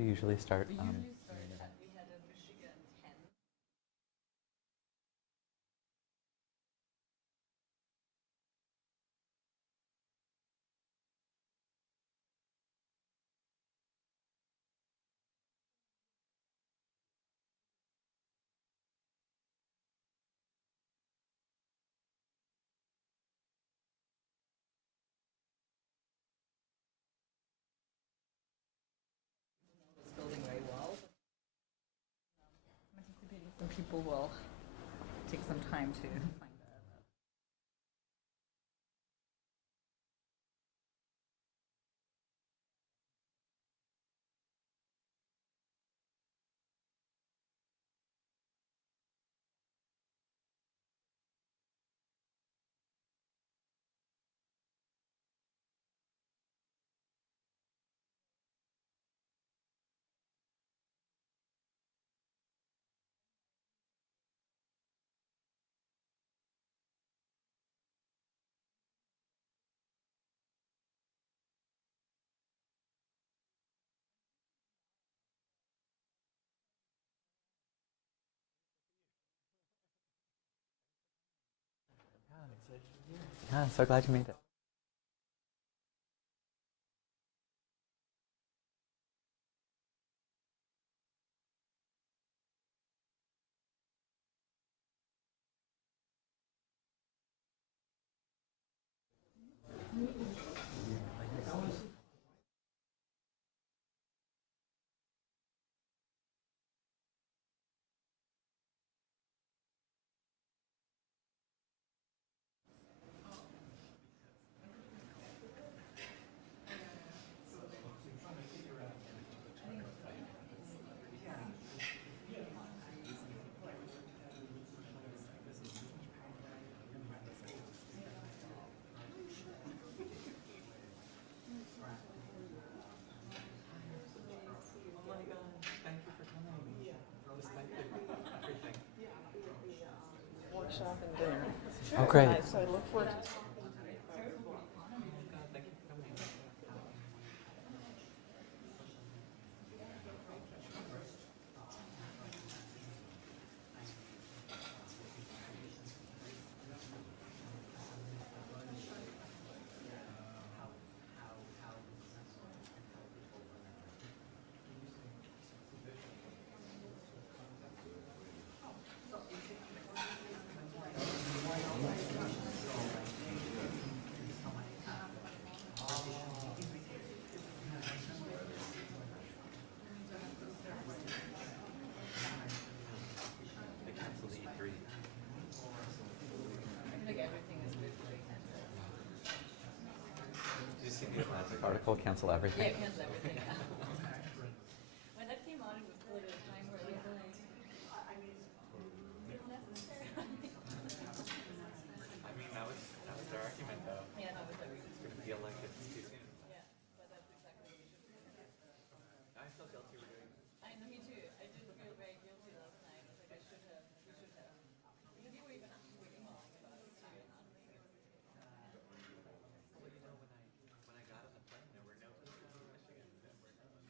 do you usually start? We had a Michigan 10. This building very well. I'm anticipating some people will take some time to find that. Yeah, so glad you made it. Workshop and dinner. Oh, great. Nice. So I look forward to Article, cancel everything. Yeah, cancel everything. When that came out, it was still at a time where it was like, is it necessary? I mean, that was their argument, though. Yeah, no, it was everything. It's going to feel like it's too soon. Yeah, but that's exactly what we should do. I feel guilty for doing this. I know, me too. I did feel very guilty last night. I was like, we should have. Because you were even emailing about it too and asking. Well, you know, when I got on the plane, there were no people from Michigan that were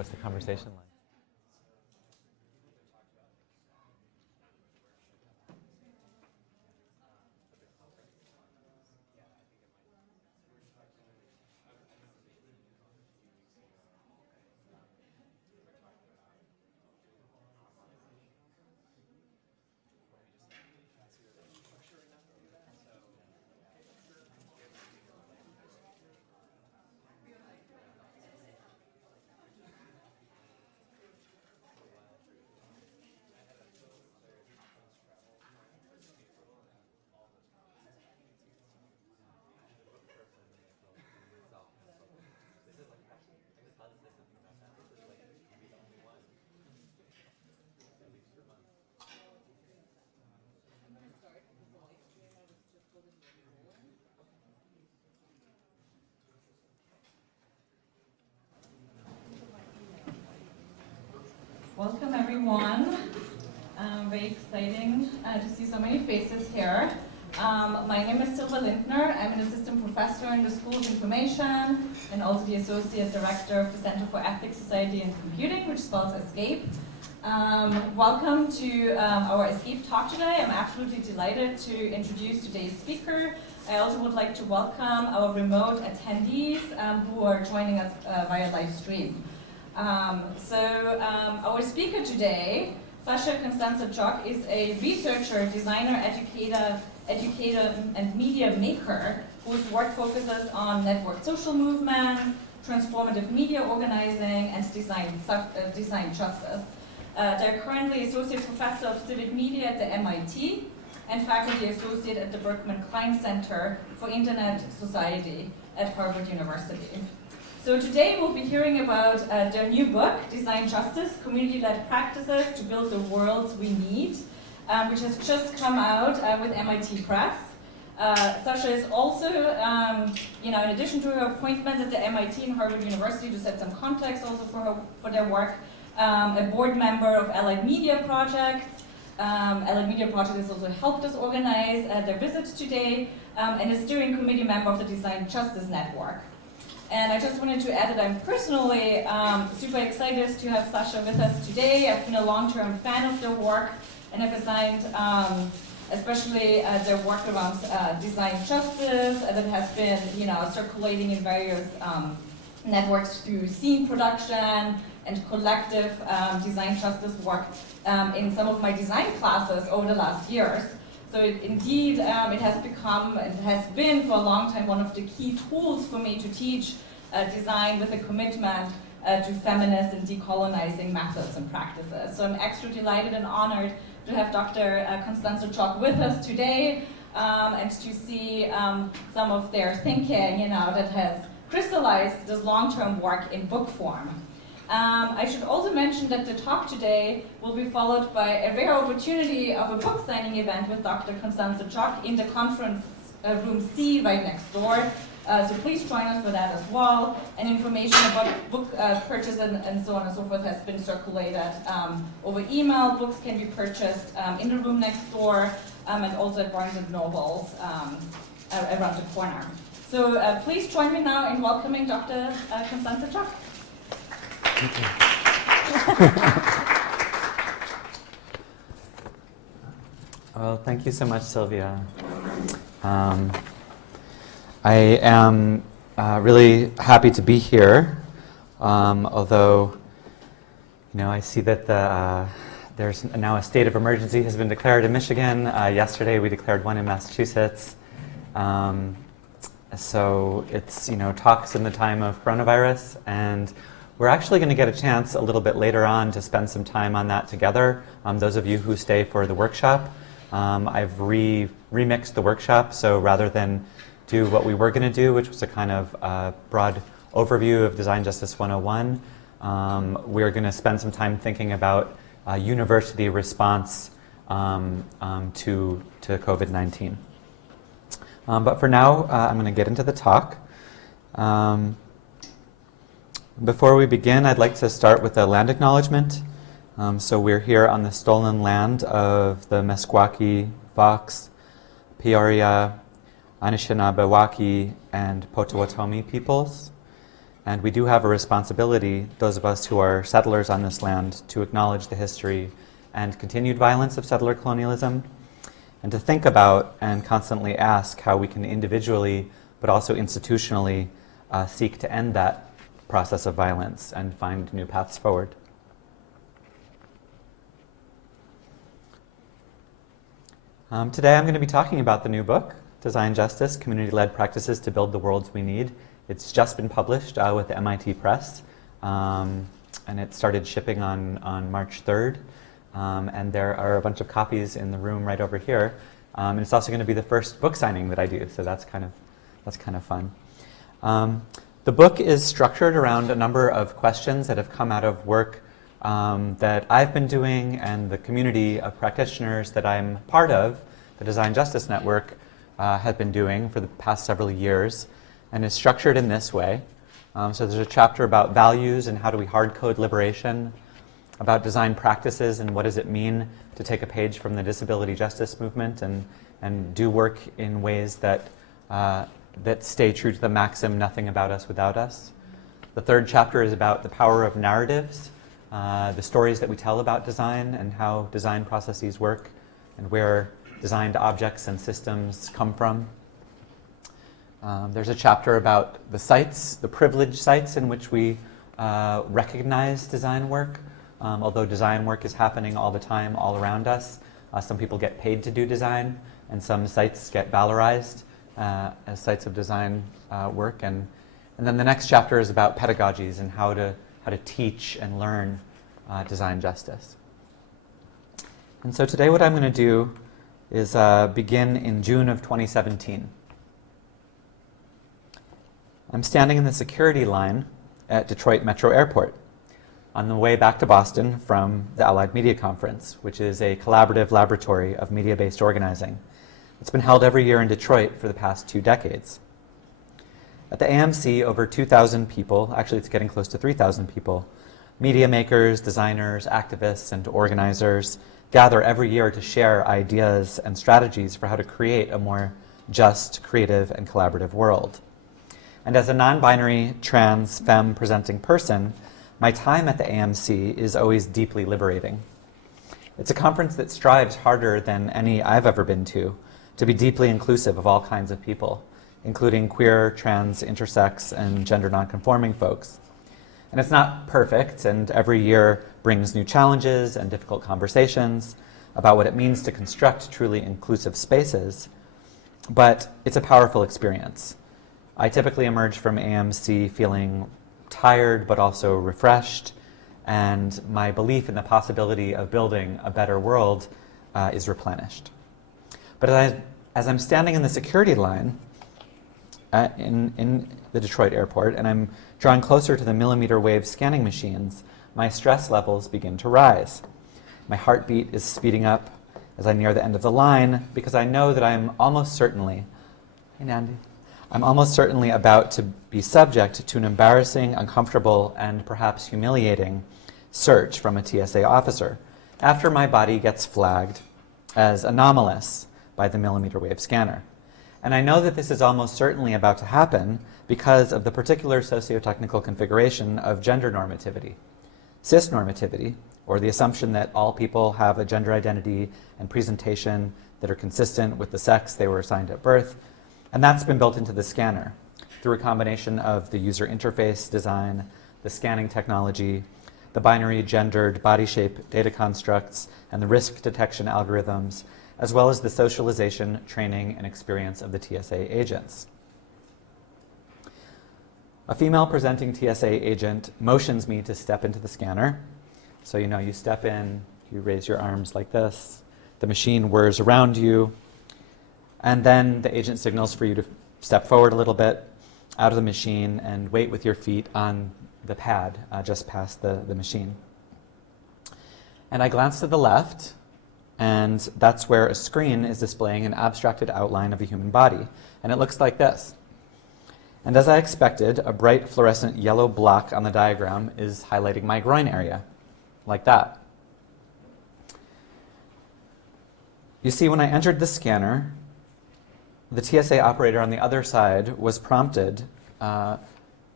what's the conversation like? Welcome everyone. Very exciting to see so many faces here. My name is Silva Lindner. I'm an assistant professor in the School of Information and also the associate director of the Center for Ethics, Society and Computing, which spells ESCAPE. Welcome to our ESCAPE talk today. I'm absolutely delighted to introduce today's speaker. I also would like to welcome our remote attendees who are joining us via live stream. Our speaker today, Sasha Costanza-Chock, is a researcher, designer, educator, and media maker whose work focuses on network social movements, transformative media organizing, and design justice. They're currently associate professor of civic media at the MIT and faculty associate at the Berkman Klein Center for Internet Society at Harvard University. So today we'll be hearing about their new book, Design Justice, Community-Led Practices to Build the Worlds We Need, which has just come out with MIT Press. Sasha is also, in addition to her appointments at the MIT and Harvard University, to set some context also for their work, a board member of Allied Media Project. Allied Media Project has also helped us organize their visit today, and a steering committee member of the Design Justice Network. And I just wanted to add that I'm personally super excited to have Sasha with us today. I've been a long-term fan of their work, and I've assigned especially their work around design justice that has been, circulating in various networks through scene production and collective design justice work in some of my design classes over the last years. So indeed, it has been for a long time one of the key tools for me to teach design with a commitment to feminist and decolonizing methods and practices. So I'm extra delighted and honored to have Dr. Costanza-Chock with us today and to see some of their thinking, that has crystallized this long-term work in book form. I should also mention that the talk today will be followed by a rare opportunity of a book signing event with Dr. Costanza-Chock in the conference room C right next door. So please join us for that as well. And information about book purchase and so on and so forth has been circulated over email. Books can be purchased in the room next door and also at Barnes & Noble's around the corner. So please join me now in welcoming Dr. Costanza-Chock. Thank you. Well, thank you so much, Sylvia. I am really happy to be here, although, I see that there's now a state of emergency has been declared in Michigan. Yesterday we declared one in Massachusetts. So it's, talks in the time of coronavirus, and we're actually going to get a chance a little bit later on to spend some time on that together. Those of you who stay for the workshop, I've remixed the workshop, so rather than do what we were going to do, which was a kind of broad overview of Design Justice 101, we're going to spend some time thinking about university response to COVID-19. But for now, I'm going to get into the talk. Before we begin, I'd like to start with a land acknowledgement. So we're here on the stolen land of the Meskwaki, Fox, Peoria, Anishinaabe, and Potawatomi peoples. And we do have a responsibility, those of us who are settlers on this land, to acknowledge the history and continued violence of settler colonialism, and to think about and constantly ask how we can individually, but also institutionally, seek to end that process of violence and find new paths forward. Today I'm going to be talking about the new book, Design Justice, Community-Led Practices to Build the Worlds We Need. It's just been published with the MIT Press, and it started shipping on March 3rd. And there are a bunch of copies in the room right over here. And it's also going to be the first book signing that I do, so that's kind of fun. The book is structured around a number of questions that have come out of work that I've been doing and the community of practitioners that I'm part of, the Design Justice Network, have been doing for the past several years, and is structured in this way. So there's a chapter about values and how do we hard code liberation, about design practices and what does it mean to take a page from the disability justice movement and do work in ways that stay true to the maxim, nothing about us without us. The third chapter is about the power of narratives, the stories that we tell about design and how design processes work and where designed objects and systems come from. There's a chapter about the sites, the privileged sites in which we recognize design work. Although design work is happening all the time, all around us. Some people get paid to do design, and some sites get valorized as sites of design work. And then the next chapter is about pedagogies and how to teach and learn design justice. And so today what I'm going to do is begin in June of 2017. I'm standing in the security line at Detroit Metro Airport on the way back to Boston from the Allied Media Conference, which is a collaborative laboratory of media-based organizing. It's been held every year in Detroit for the past 2 decades. At the AMC, over 2,000 people, actually it's getting close to 3,000 people, media makers, designers, activists, and organizers gather every year to share ideas and strategies for how to create a more just, creative, and collaborative world. And as a non-binary, trans, femme-presenting person, my time at the AMC is always deeply liberating. It's a conference that strives harder than any I've ever been to be deeply inclusive of all kinds of people, including queer, trans, intersex, and gender nonconforming folks. And it's not perfect, and every year brings new challenges and difficult conversations about what it means to construct truly inclusive spaces, but it's a powerful experience. I typically emerge from AMC feeling tired but also refreshed, and my belief in the possibility of building a better world is replenished. But as I'm standing in the security line in the Detroit airport and I'm drawing closer to the millimeter wave scanning machines, my stress levels begin to rise. My heartbeat is speeding up as I near the end of the line because I know that I'm almost certainly, hey Nandy, I'm almost certainly about to be subject to an embarrassing, uncomfortable, and perhaps humiliating search from a TSA officer after my body gets flagged as anomalous by the millimeter wave scanner. And I know that this is almost certainly about to happen because of the particular socio-technical configuration of gender normativity. Cis-normativity, or the assumption that all people have a gender identity and presentation that are consistent with the sex they were assigned at birth, and that's been built into the scanner through a combination of the user interface design, the scanning technology, the binary gendered body shape data constructs, and the risk detection algorithms, as well as the socialization, training, and experience of the TSA agents. A female presenting TSA agent motions me to step into the scanner. So you step in, you raise your arms like this, the machine whirs around you, and then the agent signals for you to step forward a little bit out of the machine and wait with your feet on the pad just past the machine. And I glance to the left, and that's where a screen is displaying an abstracted outline of a human body. And it looks like this. And as I expected, a bright fluorescent yellow block on the diagram is highlighting my groin area, like that. You see, when I entered the scanner, the TSA operator on the other side was prompted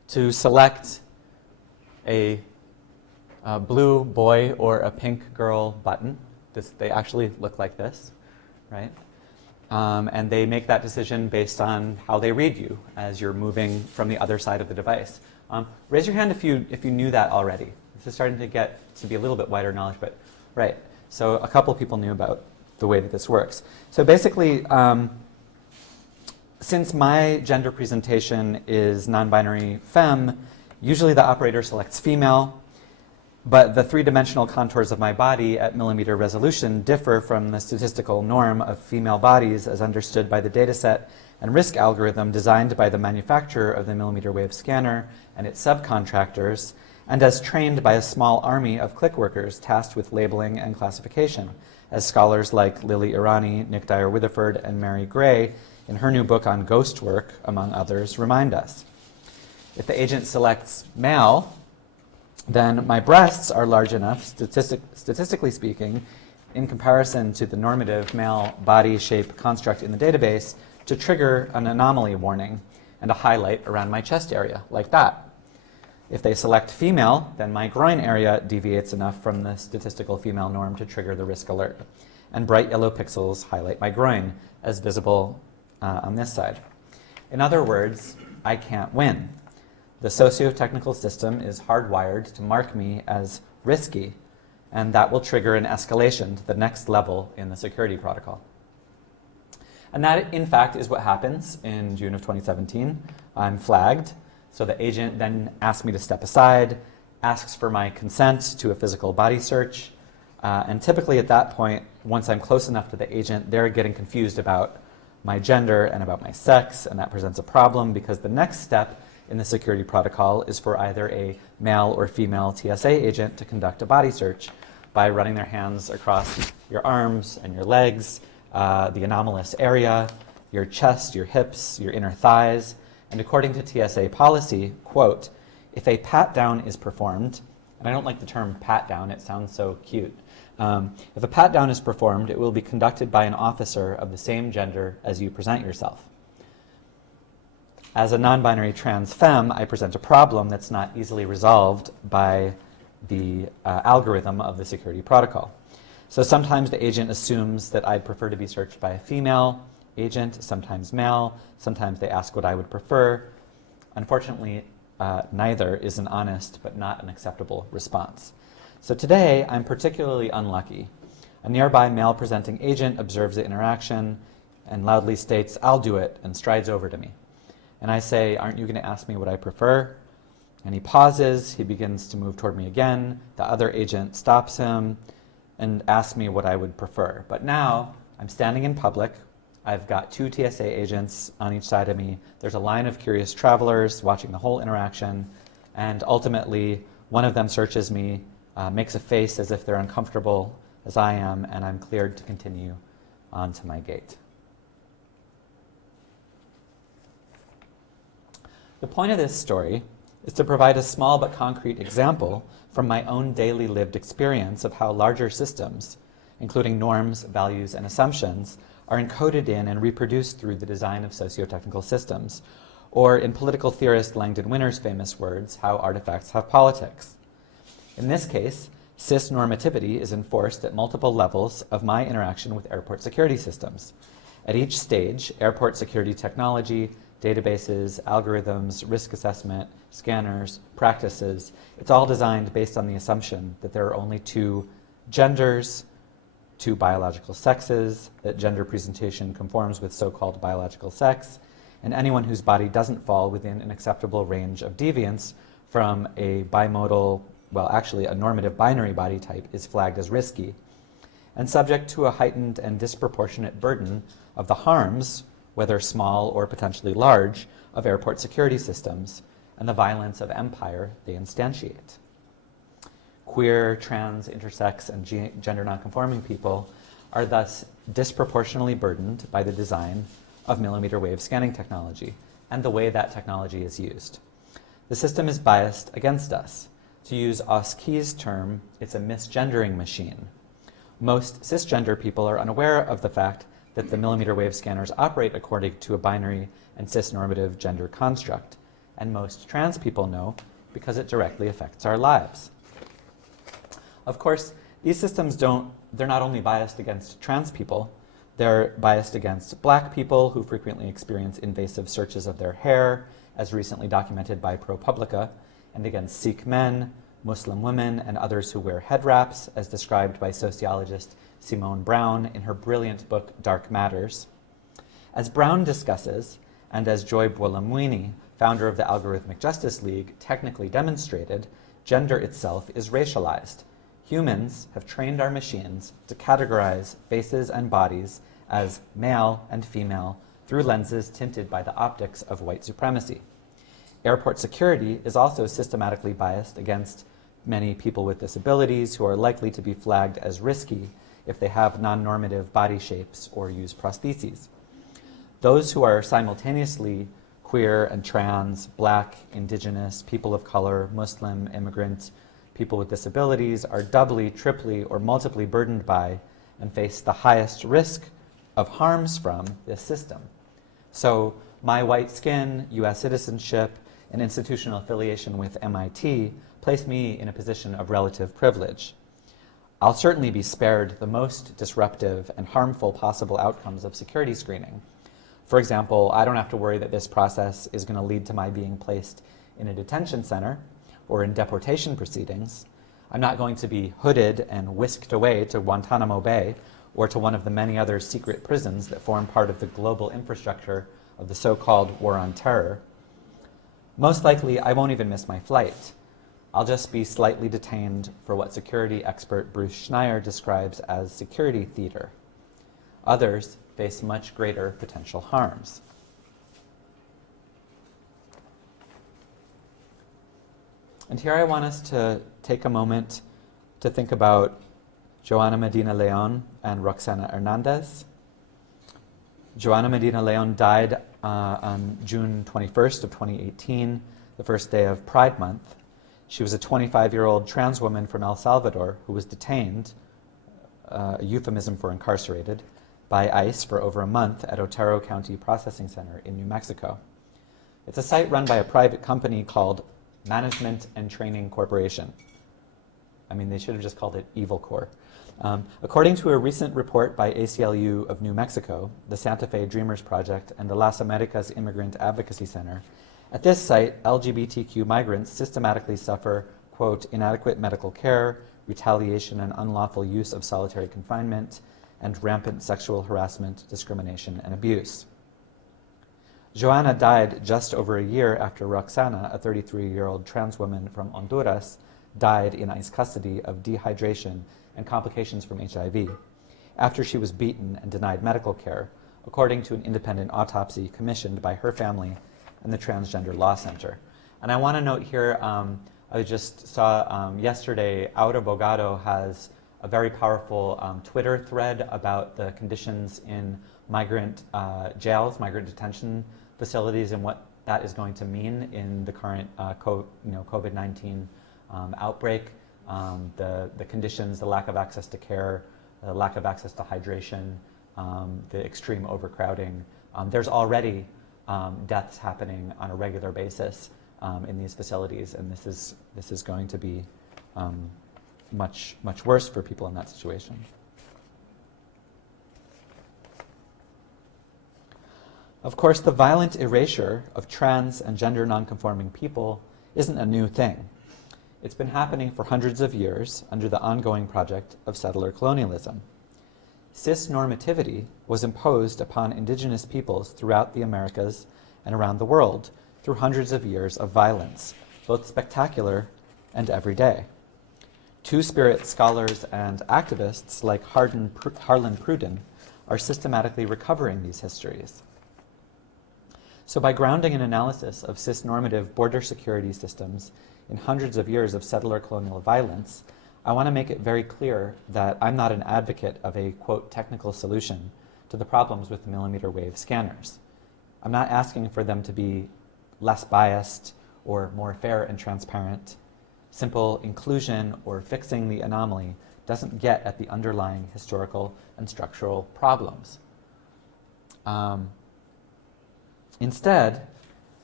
to select a blue boy or a pink girl button. They actually look like this, right? And they make that decision based on how they read you as you're moving from the other side of the device. Raise your hand if you knew that already. This is starting to get to be a little bit wider knowledge, but right. So a couple people knew about the way that this works. So basically, since my gender presentation is non-binary femme, usually the operator selects female, but the three-dimensional contours of my body at millimeter resolution differ from the statistical norm of female bodies as understood by the dataset and risk algorithm designed by the manufacturer of the millimeter wave scanner and its subcontractors, and as trained by a small army of click workers tasked with labeling and classification, as scholars like Lily Irani, Nick Dyer-Witherford, and Mary Gray, in her new book on ghost work, among others, remind us. If the agent selects male, then my breasts are large enough, statistically speaking, in comparison to the normative male body shape construct in the database, to trigger an anomaly warning and a highlight around my chest area, like that. If they select female, then my groin area deviates enough from the statistical female norm to trigger the risk alert. And bright yellow pixels highlight my groin, as visible on this side. In other words, I can't win. The socio-technical system is hardwired to mark me as risky, and that will trigger an escalation to the next level in the security protocol. And that, in fact, is what happens in June of 2017. I'm flagged, so the agent then asks me to step aside, asks for my consent to a physical body search, and typically at that point, once I'm close enough to the agent, they're getting confused about my gender and about my sex, and that presents a problem because the next step in the security protocol is for either a male or female TSA agent to conduct a body search by running their hands across your arms and your legs, the anomalous area, your chest, your hips, your inner thighs. And according to TSA policy, quote, if a pat down is performed, and I don't like the term pat down, it sounds so cute. If a pat down is performed, it will be conducted by an officer of the same gender as you present yourself. As a non-binary trans femme, I present a problem that's not easily resolved by the algorithm of the security protocol. So sometimes the agent assumes that I'd prefer to be searched by a female agent, sometimes male, sometimes they ask what I would prefer. Unfortunately, neither is an honest but not an acceptable response. So today, I'm particularly unlucky. A nearby male-presenting agent observes the interaction and loudly states, "I'll do it," and strides over to me. And I say, "Aren't you going to ask me what I prefer?" And he pauses, he begins to move toward me again. The other agent stops him and asks me what I would prefer. But now, I'm standing in public. I've got two TSA agents on each side of me. There's a line of curious travelers watching the whole interaction. And ultimately, one of them searches me, makes a face as if they're uncomfortable as I am, and I'm cleared to continue on to my gate. The point of this story is to provide a small but concrete example from my own daily lived experience of how larger systems, including norms, values, and assumptions, are encoded in and reproduced through the design of socio-technical systems, or in political theorist Langdon Winner's famous words, how artifacts have politics. In this case, cis-normativity is enforced at multiple levels of my interaction with airport security systems. At each stage, airport security technology, databases, algorithms, risk assessment, scanners, practices, it's all designed based on the assumption that there are only two genders, two biological sexes, that gender presentation conforms with so-called biological sex, and anyone whose body doesn't fall within an acceptable range of deviance from a bimodal, well, actually a normative binary body type is flagged as risky, and subject to a heightened and disproportionate burden of the harms, whether small or potentially large, of airport security systems and the violence of empire they instantiate. Queer, trans, intersex, and gender nonconforming people are thus disproportionately burdened by the design of millimeter wave scanning technology and the way that technology is used. The system is biased against us. To use Oski's term, it's a misgendering machine. Most cisgender people are unaware of the fact that the millimeter wave scanners operate according to a binary and cis-normative gender construct. and most trans people know because it directly affects our lives. Of course, these systems they're not only biased against trans people, they're biased against black people who frequently experience invasive searches of their hair, as recently documented by ProPublica, and against Sikh men, Muslim women, and others who wear head wraps, as described by sociologist Simone Brown in her brilliant book, Dark Matters. As Brown discusses, and as Joy Buolamwini, founder of the Algorithmic Justice League, technically demonstrated, gender itself is racialized. Humans have trained our machines to categorize faces and bodies as male and female through lenses tinted by the optics of white supremacy. Airport security is also systematically biased against many people with disabilities who are likely to be flagged as risky if they have non-normative body shapes or use prostheses. Those who are simultaneously queer and trans, black, indigenous, people of color, Muslim, immigrant, people with disabilities are doubly, triply, or multiply burdened by and face the highest risk of harms from this system. So my white skin, US citizenship, and institutional affiliation with MIT place me in a position of relative privilege. I'll certainly be spared the most disruptive and harmful possible outcomes of security screening. For example, I don't have to worry that this process is going to lead to my being placed in a detention center or in deportation proceedings. I'm not going to be hooded and whisked away to Guantanamo Bay or to one of the many other secret prisons that form part of the global infrastructure of the so-called war on terror. Most likely, I won't even miss my flight. I'll just be slightly detained for what security expert Bruce Schneier describes as security theater. Others face much greater potential harms. And here I want us to take a moment to think about Joana Medina Leon and Roxana Hernandez. Joana Medina Leon died on June 21st of 2018, the first day of Pride Month. She was a 25-year-old trans woman from El Salvador who was detained, a euphemism for incarcerated, by ICE for over a month at Otero County Processing Center in New Mexico. It's a site run by a private company called Management and Training Corporation. I mean, they should have just called it Evil Corps. According to a recent report by ACLU of New Mexico, the Santa Fe Dreamers Project, and the Las Americas Immigrant Advocacy Center, at this site, LGBTQ migrants systematically suffer, quote, inadequate medical care, retaliation and unlawful use of solitary confinement, and rampant sexual harassment, discrimination, and abuse. Joana died just over a year after Roxana, a 33-year-old trans woman from Honduras, died in ICE custody of dehydration and complications from HIV, after she was beaten and denied medical care, according to an independent autopsy commissioned by her family and the Transgender Law Center. And I want to note here, I just saw yesterday, Aura Bogado has a very powerful Twitter thread about the conditions in migrant jails, migrant detention facilities, and what that is going to mean in the current COVID-19 outbreak. The conditions, the lack of access to care, the lack of access to hydration, the extreme overcrowding. There's already deaths happening on a regular basis in these facilities, and this is going to be much worse for people in that situation. Of course, the violent erasure of trans and gender nonconforming people isn't a new thing. It's been happening for hundreds of years under the ongoing project of settler colonialism. Cis-normativity was imposed upon indigenous peoples throughout the Americas and around the world through hundreds of years of violence, both spectacular and everyday. Two-spirit scholars and activists like Harlan Pruden are systematically recovering these histories. So by grounding an analysis of cis-normative border security systems in hundreds of years of settler colonial violence, I want to make it very clear that I'm not an advocate of a, quote, technical solution to the problems with millimeter wave scanners. I'm not asking for them to be less biased or more fair and transparent. Simple inclusion or fixing the anomaly doesn't get at the underlying historical and structural problems. Instead,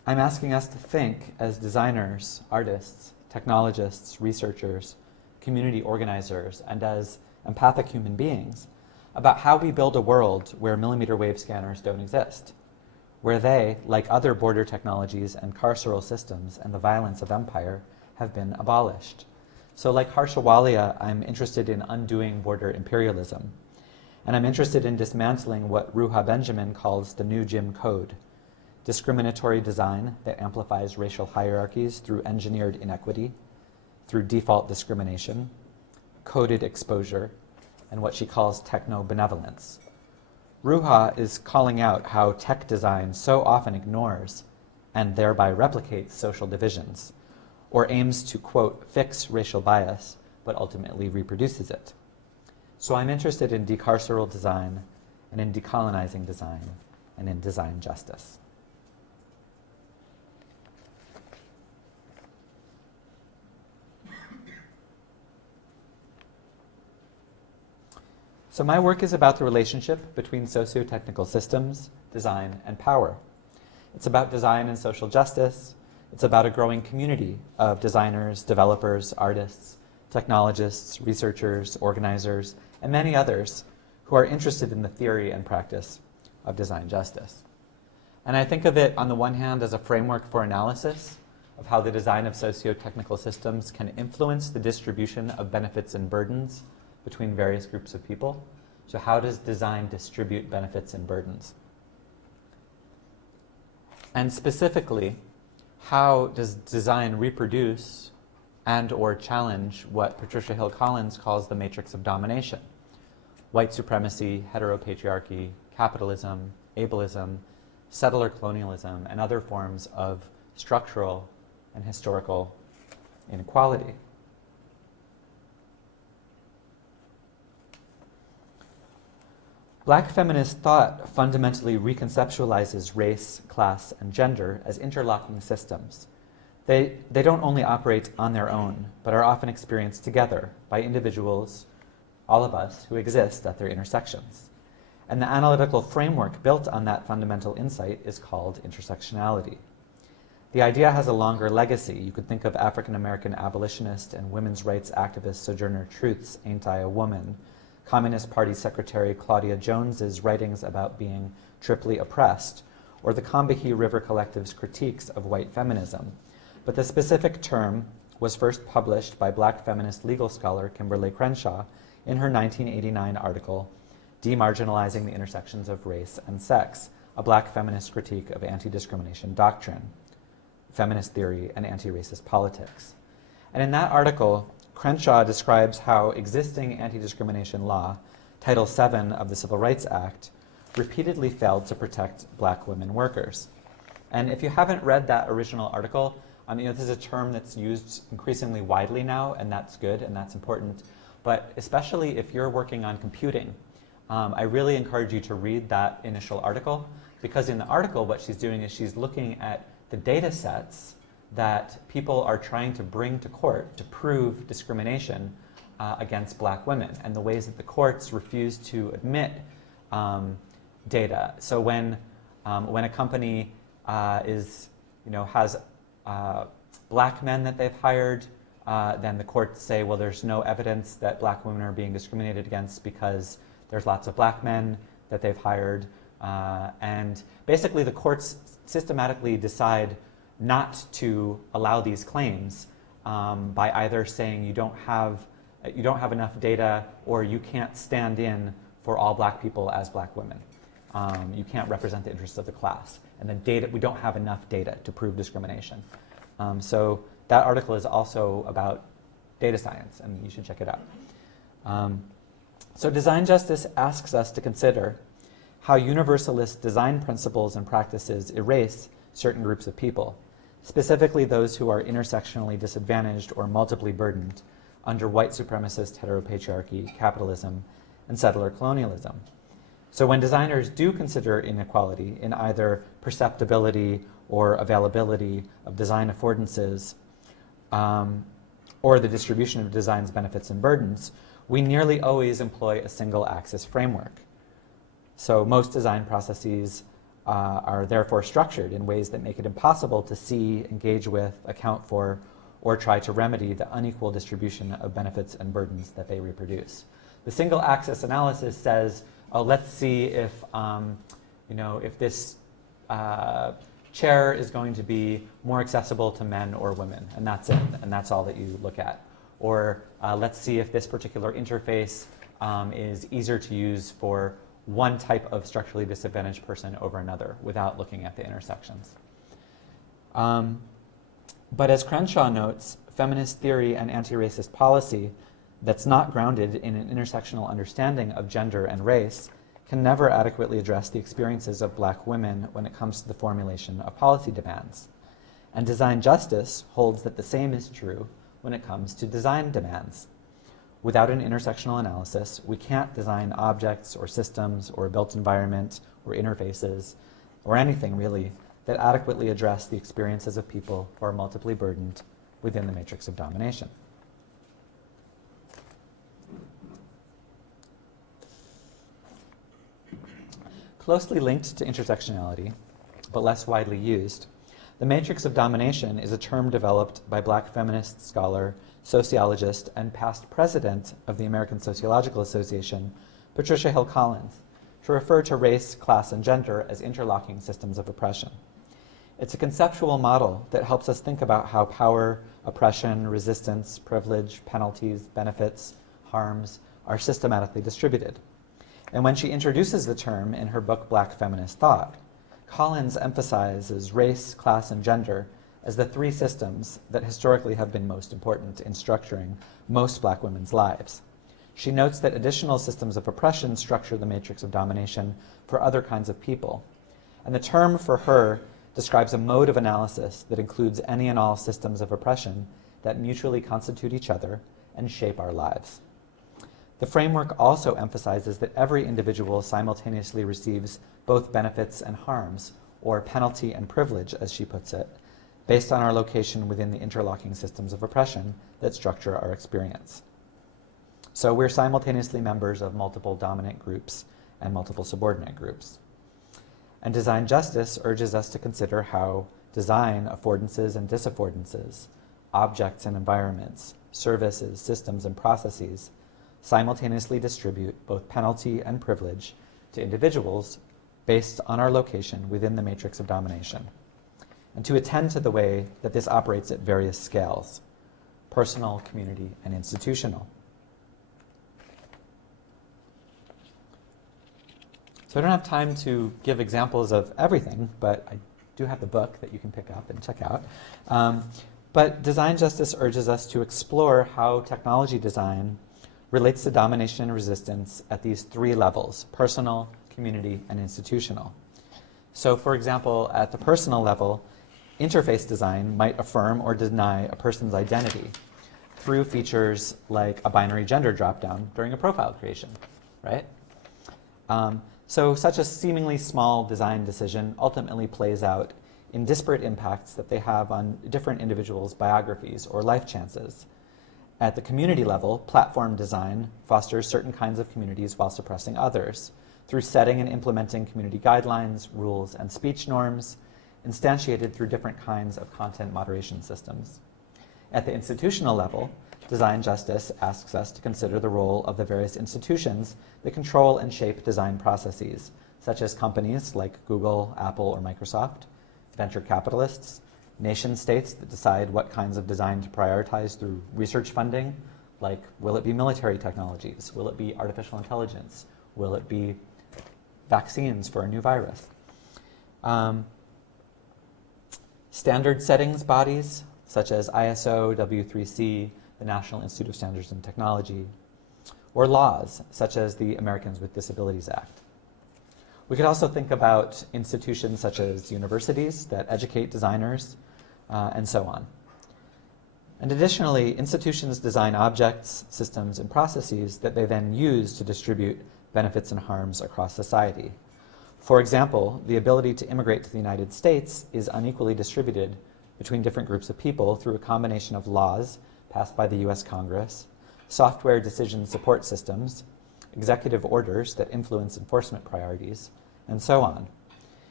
I'm asking us to think as designers, artists, technologists, researchers, community organizers, and as empathic human beings about how we build a world where millimeter wave scanners don't exist, where they, like other border technologies and carceral systems and the violence of empire, have been abolished. So like Harsha Walia, I'm interested in undoing border imperialism. And I'm interested in dismantling what Ruha Benjamin calls the new Jim Code, discriminatory design that amplifies racial hierarchies through engineered inequity, through default discrimination, coded exposure, and what she calls techno-benevolence. Ruha is calling out how tech design so often ignores and thereby replicates social divisions, or aims to, quote, fix racial bias, but ultimately reproduces it. So I'm interested in decarceral design, and in decolonizing design, and in design justice. So my work is about the relationship between socio-technical systems, design, and power. It's about design and social justice. It's about a growing community of designers, developers, artists, technologists, researchers, organizers, and many others who are interested in the theory and practice of design justice. And I think of it, on the one hand, as a framework for analysis of how the design of socio-technical systems can influence the distribution of benefits and burdens between various groups of people. So how does design distribute benefits and burdens? And specifically, how does design reproduce and or challenge what Patricia Hill Collins calls the matrix of domination? White supremacy, heteropatriarchy, capitalism, ableism, settler colonialism, and other forms of structural and historical inequality. Black feminist thought fundamentally reconceptualizes race, class, and gender as interlocking systems. They don't only operate on their own, but are often experienced together by individuals, all of us, who exist at their intersections. And the analytical framework built on that fundamental insight is called intersectionality. The idea has a longer legacy. You could think of African-American abolitionist and women's rights activist Sojourner Truth's Ain't I a Woman, Communist Party Secretary Claudia Jones's writings about being triply oppressed, or the Combahee River Collective's critiques of white feminism. But the specific term was first published by Black feminist legal scholar Kimberly Crenshaw in her 1989 article, Demarginalizing the Intersections of Race and Sex, a Black feminist critique of anti-discrimination doctrine, feminist theory, and anti-racist politics. And in that article, Crenshaw describes how existing anti-discrimination law, Title VII of the Civil Rights Act, repeatedly failed to protect Black women workers. And if you haven't read that original article, this is a term that's used increasingly widely now, and that's good and that's important. But especially if you're working on computing, I really encourage you to read that initial article, because in the article what she's doing is she's looking at the data sets that people are trying to bring to court to prove discrimination against Black women, and the ways that the courts refuse to admit data. So when a company has Black men that they've hired, then the courts say, well, there's no evidence that Black women are being discriminated against because there's lots of Black men that they've hired. And basically the courts systematically decide not to allow these claims by either saying you don't have enough data, or you can't stand in for all Black people as Black women. You can't represent the interests of the class. And then we don't have enough data to prove discrimination. So that article is also about data science, and you should check it out. So design justice asks us to consider how universalist design principles and practices erase certain groups of people, specifically those who are intersectionally disadvantaged or multiply burdened under white supremacist heteropatriarchy, capitalism, and settler colonialism. So when designers do consider inequality in either perceptibility or availability of design affordances, or the distribution of design's benefits and burdens, we nearly always employ a single axis framework. So most design processes are therefore structured in ways that make it impossible to see, engage with, account for, or try to remedy the unequal distribution of benefits and burdens that they reproduce. The single axis analysis says, oh, let's see if, if this chair is going to be more accessible to men or women, and that's it, and that's all that you look at. Or let's see if this particular interface is easier to use for one type of structurally disadvantaged person over another without looking at the intersections. But as Crenshaw notes, feminist theory and anti-racist policy that's not grounded in an intersectional understanding of gender and race can never adequately address the experiences of Black women when it comes to the formulation of policy demands. And design justice holds that the same is true when it comes to design demands. Without an intersectional analysis, we can't design objects or systems or a built environment or interfaces or anything really that adequately address the experiences of people who are multiply burdened within the matrix of domination. Closely linked to intersectionality, but less widely used, the matrix of domination is a term developed by Black feminist scholar, sociologist, and past president of the American Sociological Association, Patricia Hill Collins, to refer to race, class, and gender as interlocking systems of oppression. It's a conceptual model that helps us think about how power, oppression, resistance, privilege, penalties, benefits, harms are systematically distributed. And when she introduces the term in her book Black Feminist Thought, Collins emphasizes race, class, and gender as the three systems that historically have been most important in structuring most Black women's lives. She notes that additional systems of oppression structure the matrix of domination for other kinds of people. And the term for her describes a mode of analysis that includes any and all systems of oppression that mutually constitute each other and shape our lives. The framework also emphasizes that every individual simultaneously receives both benefits and harms, or penalty and privilege, as she puts it, based on our location within the interlocking systems of oppression that structure our experience. So we're simultaneously members of multiple dominant groups and multiple subordinate groups. And design justice urges us to consider how design affordances and disaffordances, objects and environments, services, systems, and processes simultaneously distribute both penalty and privilege to individuals based on our location within the matrix of domination, and to attend to the way that this operates at various scales: personal, community, and institutional. So I don't have time to give examples of everything, but I do have the book that you can pick up and check out. But design justice urges us to explore how technology design relates to domination and resistance at these three levels: personal, community, and institutional. So for example, at the personal level, interface design might affirm or deny a person's identity through features like a binary gender dropdown during a profile creation, right? So such a seemingly small design decision ultimately plays out in disparate impacts that they have on different individuals' biographies or life chances. At the community level, platform design fosters certain kinds of communities while suppressing others through setting and implementing community guidelines, rules, and speech norms, instantiated through different kinds of content moderation systems. At the institutional level, design justice asks us to consider the role of the various institutions that control and shape design processes, such as companies like Google, Apple, or Microsoft, venture capitalists, nation states that decide what kinds of design to prioritize through research funding, like will it be military technologies, will it be artificial intelligence, will it be vaccines for a new virus. Standard settings bodies, such as ISO, W3C, the National Institute of Standards and Technology, or laws, such as the Americans with Disabilities Act. We could also think about institutions such as universities that educate designers, and so on. And additionally, institutions design objects, systems, and processes that they then use to distribute benefits and harms across society. For example, the ability to immigrate to the United States is unequally distributed between different groups of people through a combination of laws passed by the US Congress, software decision support systems, executive orders that influence enforcement priorities, and so on.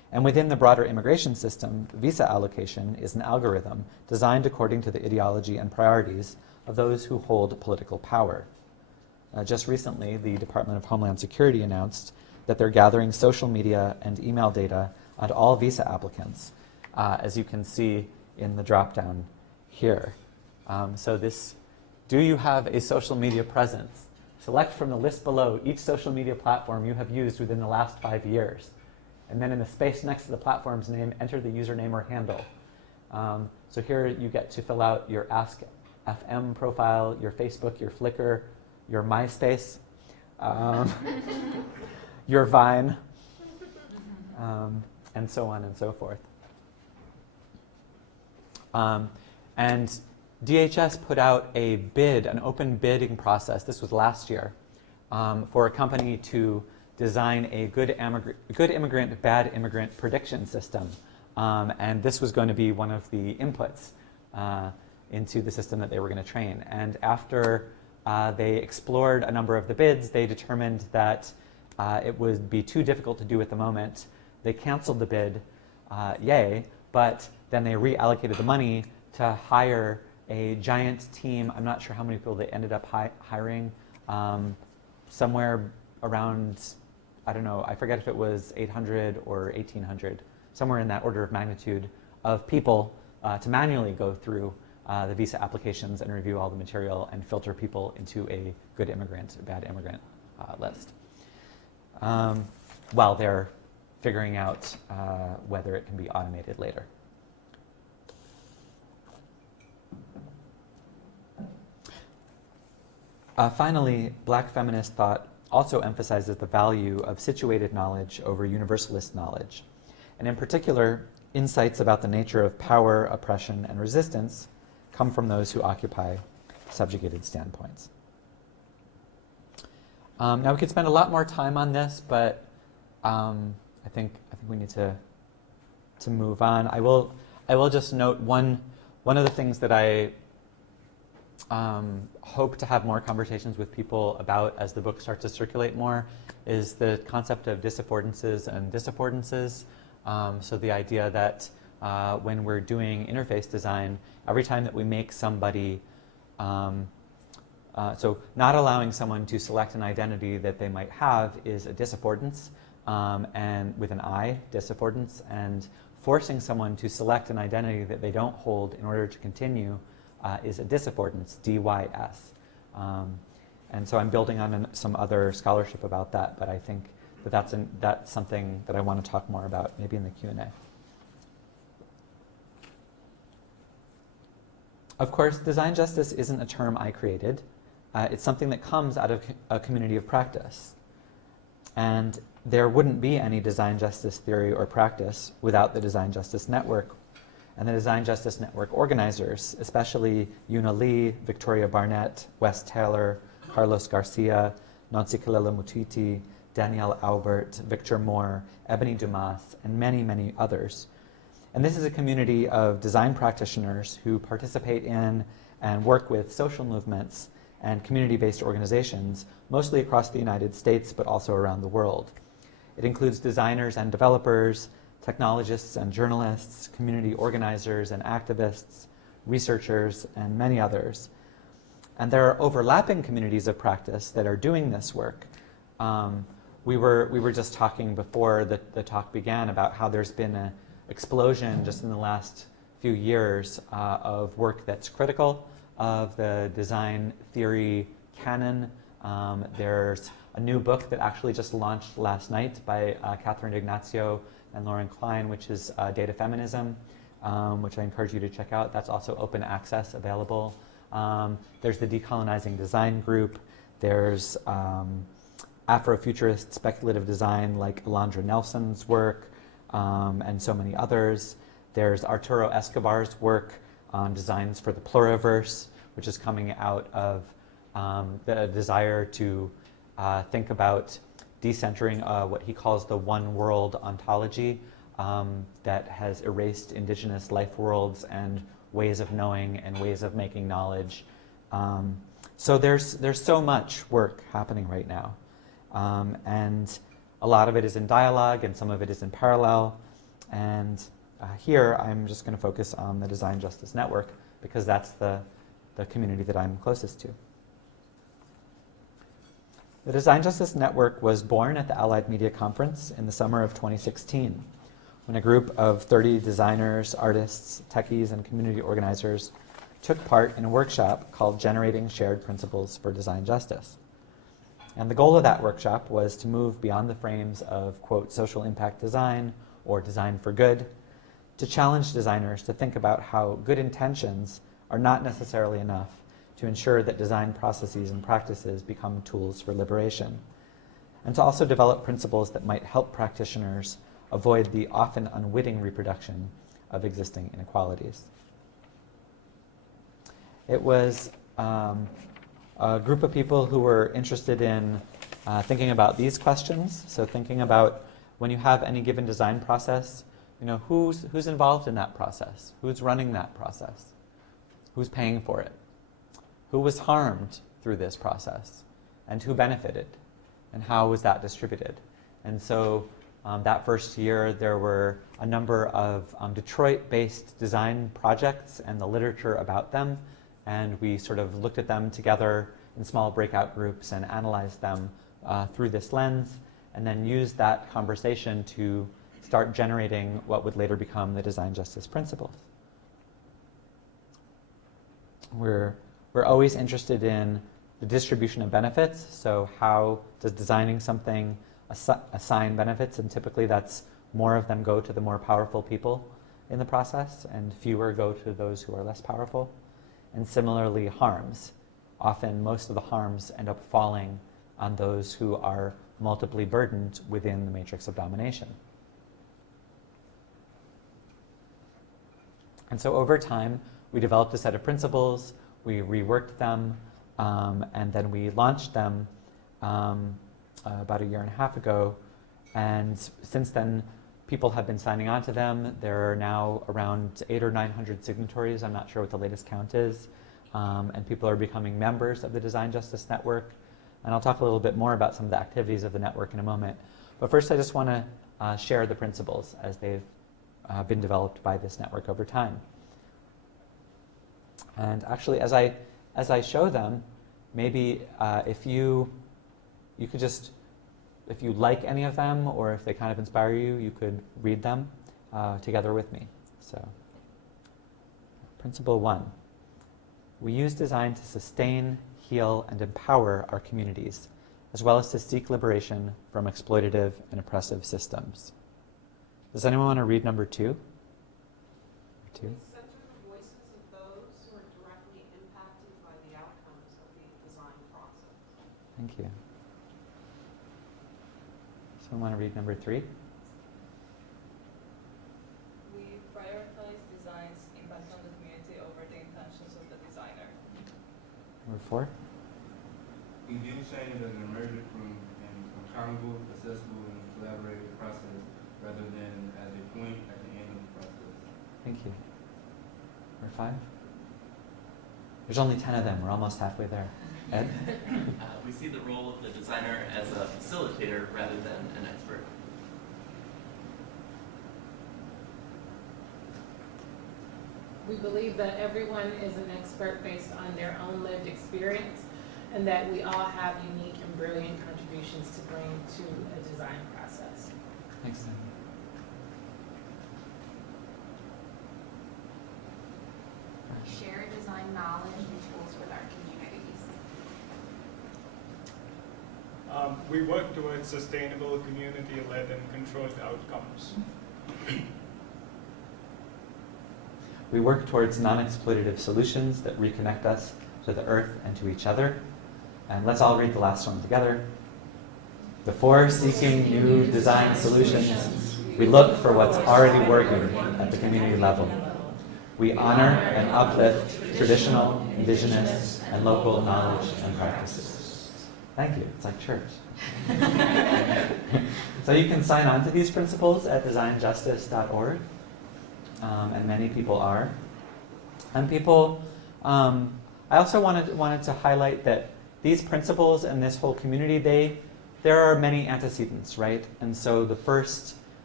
And within the broader immigration system, visa allocation is an algorithm designed according to the ideology and priorities of those who hold political power. Just recently, the Department of Homeland Security announced that they're gathering social media and email data on all visa applicants, as you can see in the drop-down here. Do you have a social media presence? Select from the list below each social media platform you have used within the last 5 years. And then in the space next to the platform's name, enter the username or handle. So here you get to fill out your Ask FM profile, your Facebook, your Flickr, your MySpace, your Vine, and so on and so forth. And DHS put out a bid, an open bidding process, this was last year, for a company to design a good immigrant, bad immigrant prediction system. And this was going to be one of the inputs into the system that they were going to train. And after they explored a number of the bids, they determined that it would be too difficult to do at the moment. They canceled the bid, yay, but then they reallocated the money to hire a giant team. I'm not sure how many people they ended up hiring, somewhere around, I don't know, I forget if it was 800 or 1,800, somewhere in that order of magnitude of people to manually go through the visa applications and review all the material and filter people into a good immigrant, bad immigrant list, while they're figuring out whether it can be automated later. Finally, Black feminist thought also emphasizes the value of situated knowledge over universalist knowledge, and in particular, insights about the nature of power, oppression, and resistance come from those who occupy subjugated standpoints. Now we could spend a lot more time on this, but I think we need to move on. I will just note one of the things that I hope to have more conversations with people about as the book starts to circulate more is the concept of disaffordances and disaffordances. So the idea that when we're doing interface design, every time that we make somebody, so not allowing someone to select an identity that they might have is a disaffordance, and with an I, disaffordance, and forcing someone to select an identity that they don't hold in order to continue is a disaffordance, DYS. And so I'm building on some other scholarship about that, but I think that that's something that I want to talk more about, maybe in the Q&A. Of course, design justice isn't a term I created. It's something that comes out of a community of practice. And there wouldn't be any design justice theory or practice without the Design Justice Network and the Design Justice Network organizers, especially Una Lee, Victoria Barnett, Wes Taylor, Carlos Garcia, Nancy Kalela Mutiti, Danielle Albert, Victor Moore, Ebony Dumas, and many, many others. And this is a community of design practitioners who participate in and work with social movements and community-based organizations, mostly across the United States, but also around the world. It includes designers and developers, technologists and journalists, community organizers and activists, researchers, and many others. And there are overlapping communities of practice that are doing this work. We were just talking before the talk began about how there's been an explosion just in the last few years of work that's critical of the design theory canon. There's a new book that actually just launched last night by Catherine Ignacio and Lauren Klein, which is Data Feminism, which I encourage you to check out. That's also open access available. There's the Decolonizing Design Group. There's Afrofuturist speculative design like Alondra Nelson's work, and so many others. There's Arturo Escobar's work on designs for the pluriverse, which is coming out of the desire to think about decentering what he calls the one world ontology that has erased indigenous life worlds and ways of knowing and ways of making knowledge. So there's so much work happening right now. And a lot of it is in dialogue and some of it is in parallel. And here I'm just going to focus on the Design Justice Network because that's the community that I'm closest to. The Design Justice Network was born at the Allied Media Conference in the summer of 2016, when a group of 30 designers, artists, techies, and community organizers took part in a workshop called Generating Shared Principles for Design Justice. And the goal of that workshop was to move beyond the frames of, quote, social impact design or design for good, to challenge designers to think about how good intentions are not necessarily enough to ensure that design processes and practices become tools for liberation, and to also develop principles that might help practitioners avoid the often unwitting reproduction of existing inequalities. It was a group of people who were interested in thinking about these questions. So thinking about when you have any given design process, who's involved in that process? Who's running that process? Who's paying for it? Who was harmed through this process? And who benefited? And how was that distributed? And so that first year, there were a number of Detroit-based design projects and the literature about them. And we sort of looked at them together in small breakout groups and analyzed them through this lens, and then used that conversation to start generating what would later become the Design Justice Principles. We're always interested in the distribution of benefits. So how does designing something assign benefits? And typically that's more of them go to the more powerful people in the process, and fewer go to those who are less powerful. And similarly, harms. Often most of the harms end up falling on those who are multiply burdened within the matrix of domination. And so over time, we developed a set of principles, we reworked them, and then we launched them about a year and a half ago. And since then, people have been signing on to them. There are now around 800 or 900 signatories. I'm not sure what the latest count is. And people are becoming members of the Design Justice Network. And I'll talk a little bit more about some of the activities of the network in a moment. But first, I just want to share the principles as they've been developed by this network over time. And actually, as I show them, maybe if you could just, if you like any of them or if they kind of inspire you, you could read them together with me. So, Principle 1. We use design to sustain, heal, and empower our communities, as well as to seek liberation from exploitative and oppressive systems. Does anyone want to read number 2? Number 2? We center the voices of those who are directly impacted by the outcomes of the design process. Thank you. Someone want to read number 3? We prioritize design's impact on the community over the intentions of the designer. Number 4? We view change as an emergent from an accountable, accessible, and collaborative process rather than as a point at the end of the process. Thank you. Number 5? There's only 10 of them. We're almost halfway there. Ed? We see the role of the designer as a facilitator rather than an expert. We believe that everyone is an expert based on their own lived experience, and that we all have unique and brilliant contributions to bring to a design process. Thanks, Sam. We share design knowledge and tools with our communities. We work towards sustainable, community-led, and controlled outcomes. We work towards non-exploitative solutions that reconnect us to the earth and to each other. And let's all read the last one together. Before seeking new design solutions, we look for what's already working at the community level. We honor and uplift traditional, indigenous, and local knowledge and practices. Thank you. It's like church. So you can sign on to these principles at designjustice.org, and many people are. And people, I also wanted to highlight that these principles and this whole community, there are many antecedents, right? And so the first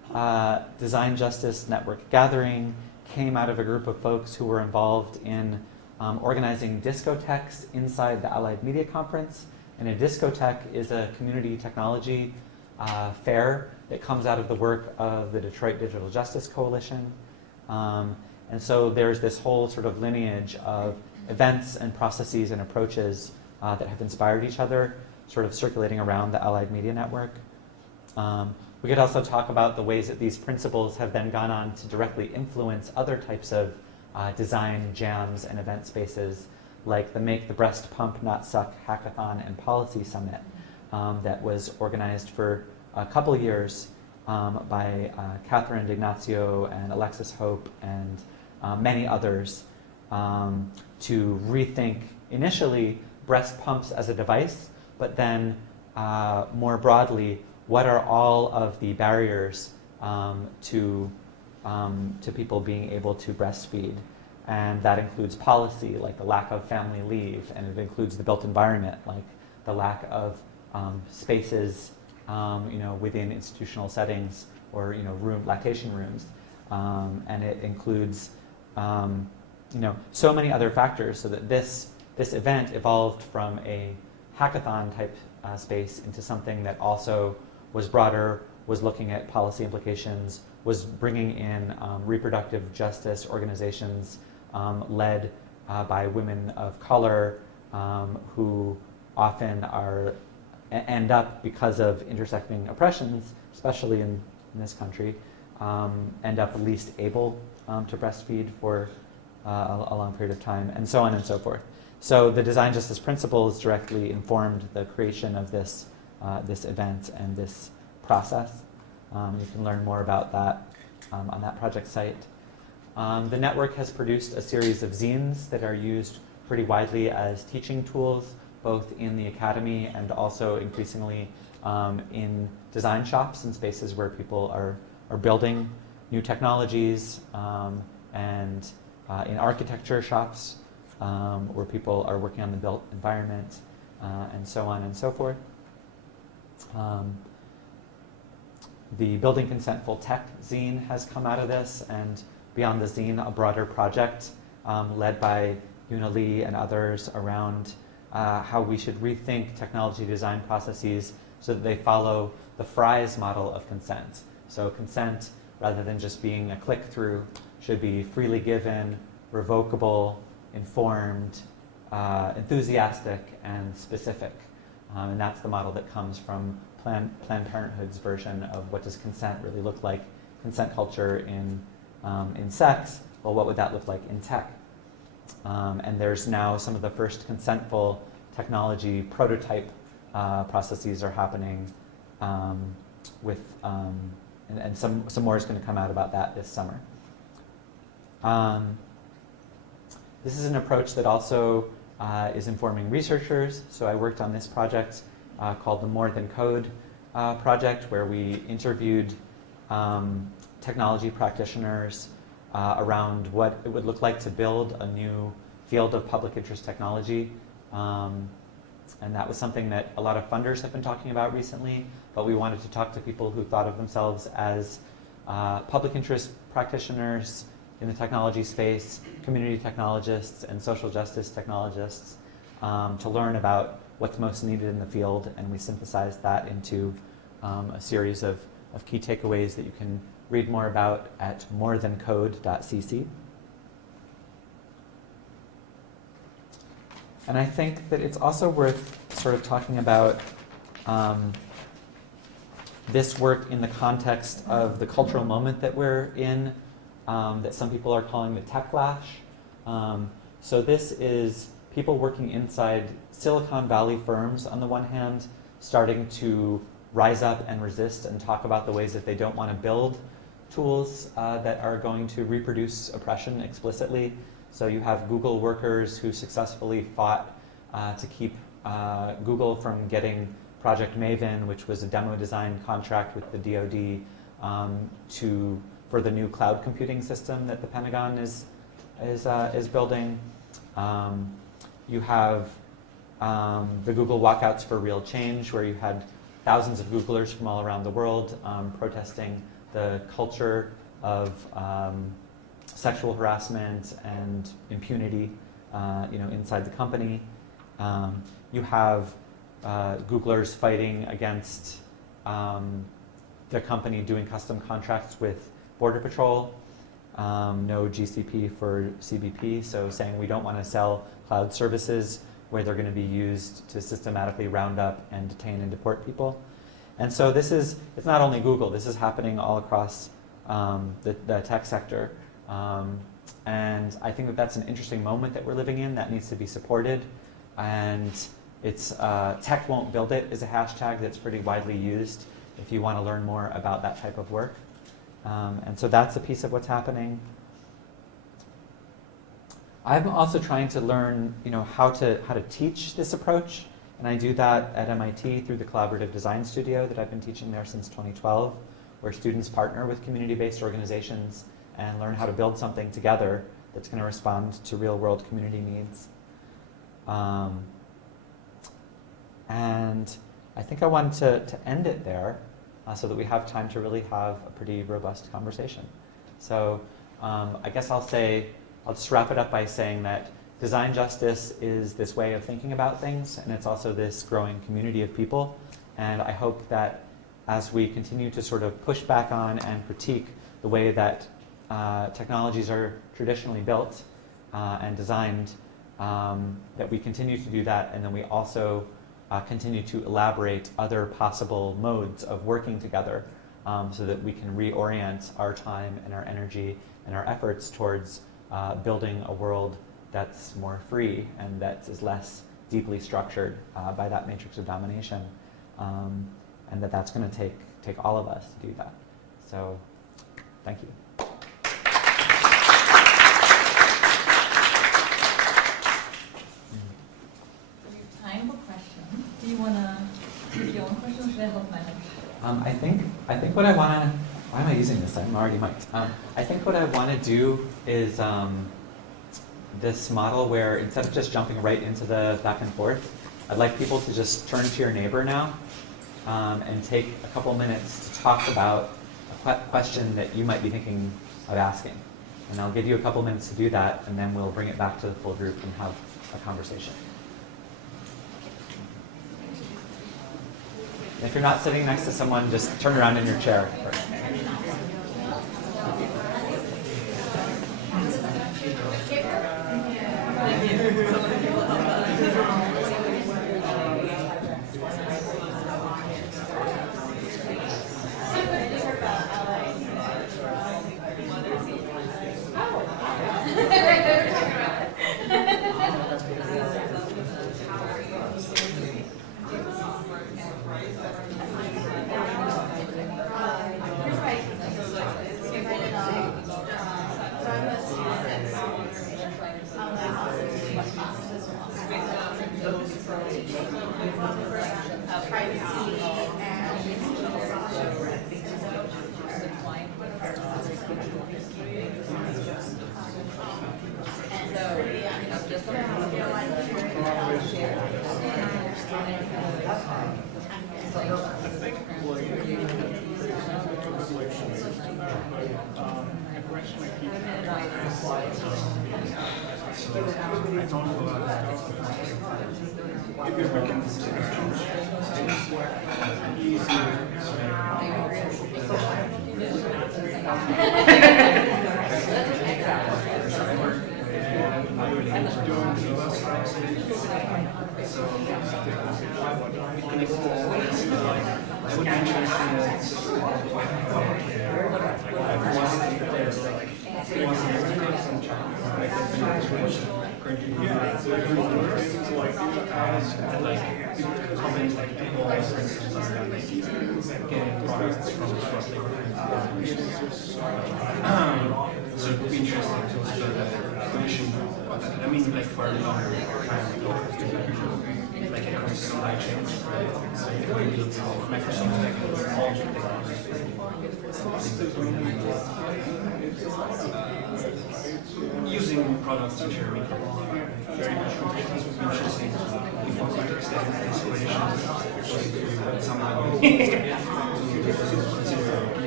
Design Justice Network Gathering came out of a group of folks who were involved in organizing discotheques inside the Allied Media Conference. And a discotheque is a community technology fair that comes out of the work of the Detroit Digital Justice Coalition. And so there's this whole sort of lineage of events and processes and approaches that have inspired each other, sort of circulating around the Allied Media Network. We could also talk about the ways that these principles have then gone on to directly influence other types of design jams and event spaces, like the Make the Breast Pump Not Suck Hackathon and Policy Summit that was organized for a couple of years by Catherine D'Ignazio and Alexis Hope and many others to rethink initially breast pumps as a device, but then more broadly, what are all of the barriers to people being able to breastfeed? And that includes policy, like the lack of family leave, and it includes the built environment, like the lack of spaces, within institutional settings or lactation rooms, and it includes so many other factors. So that this event evolved from a hackathon type space into something that also was broader, was looking at policy implications, was bringing in reproductive justice organizations led by women of color who often end up, because of intersecting oppressions, especially in this country, end up least able to breastfeed for a long period of time, and so on and so forth. So the design justice principles directly informed the creation of this event and this process. You can learn more about that on that project site. The network has produced a series of zines that are used pretty widely as teaching tools, both in the academy and also increasingly in design shops and spaces where people are building new technologies, and in architecture shops where people are working on the built environment, and so on and so forth. The Building Consentful Tech zine has come out of this, and beyond the zine, a broader project led by Yuna Lee and others around how we should rethink technology design processes so that they follow the Fry's model of consent. So consent, rather than just being a click-through, should be freely given, revocable, informed, enthusiastic, and specific. And that's the model that comes from Planned Parenthood's version of what does consent really look like, consent culture in sex. Well, what would that look like in tech? And there's now some of the first consentful technology prototype processes are happening with, and some more is going to come out about that this summer. This is an approach that also is informing researchers. So I worked on this project called the More Than Code project, where we interviewed technology practitioners around what it would look like to build a new field of public interest technology. And that was something that a lot of funders have been talking about recently, but we wanted to talk to people who thought of themselves as public interest practitioners in the technology space, community technologists, and social justice technologists to learn about what's most needed in the field, and we synthesized that into a series of key takeaways that you can read more about at morethancode.cc. And I think that it's also worth sort of talking about this work in the context of the cultural moment that we're in, that some people are calling the Techlash. So this is people working inside Silicon Valley firms, on the one hand, starting to rise up and resist and talk about the ways that they don't want to build tools that are going to reproduce oppression explicitly. So you have Google workers who successfully fought to keep Google from getting Project Maven, which was a demo design contract with the DoD for the new cloud computing system that the Pentagon is building. You have the Google walkouts for real change, where you had thousands of Googlers from all around the world protesting the culture of sexual harassment and impunity, inside the company. You have Googlers fighting against the company doing custom contracts with Border Patrol. No GCP for CBP, so saying we don't want to sell cloud services where they're going to be used to systematically round up and detain and deport people. And so it's not only Google, this is happening all across the tech sector. And I think that that's an interesting moment that we're living in that needs to be supported. And it's tech won't build it is a hashtag that's pretty widely used if you want to learn more about that type of work. And so that's a piece of what's happening. I'm also trying to learn, how to teach this approach, and I do that at MIT through the Collaborative Design Studio that I've been teaching there since 2012, where students partner with community-based organizations and learn how to build something together that's going to respond to real-world community needs. And I think I wanted to end it there so that we have time to really have a pretty robust conversation. So I guess I'll just wrap it up by saying that design justice is this way of thinking about things, and it's also this growing community of people. And I hope that as we continue to sort of push back on and critique the way that technologies are traditionally built and designed, that we continue to do that, and then we also continue to elaborate other possible modes of working together so that we can reorient our time and our energy and our efforts towards building a world that's more free and that is less deeply structured by that matrix of domination, and that's going to take all of us to do that. So, thank you. Time for questions. Do you want to give your own questions? Should I help manage? I think what I want to. Why am I using this? I'm already mic'd. I think what I want to do is this model where instead of just jumping right into the back and forth, I'd like people to just turn to your neighbor now and take a couple minutes to talk about a question that you might be thinking of asking. And I'll give you a couple minutes to do that, and then we'll bring it back to the full group and have a conversation. If you're not sitting next to someone, just turn around in your chair first. So it would be interesting to also position, I mean, like for a longer time ago, like it comes to supply chains, right? So it would be Microsoft like all using products which are very interesting if we could extend this relation to someone to consider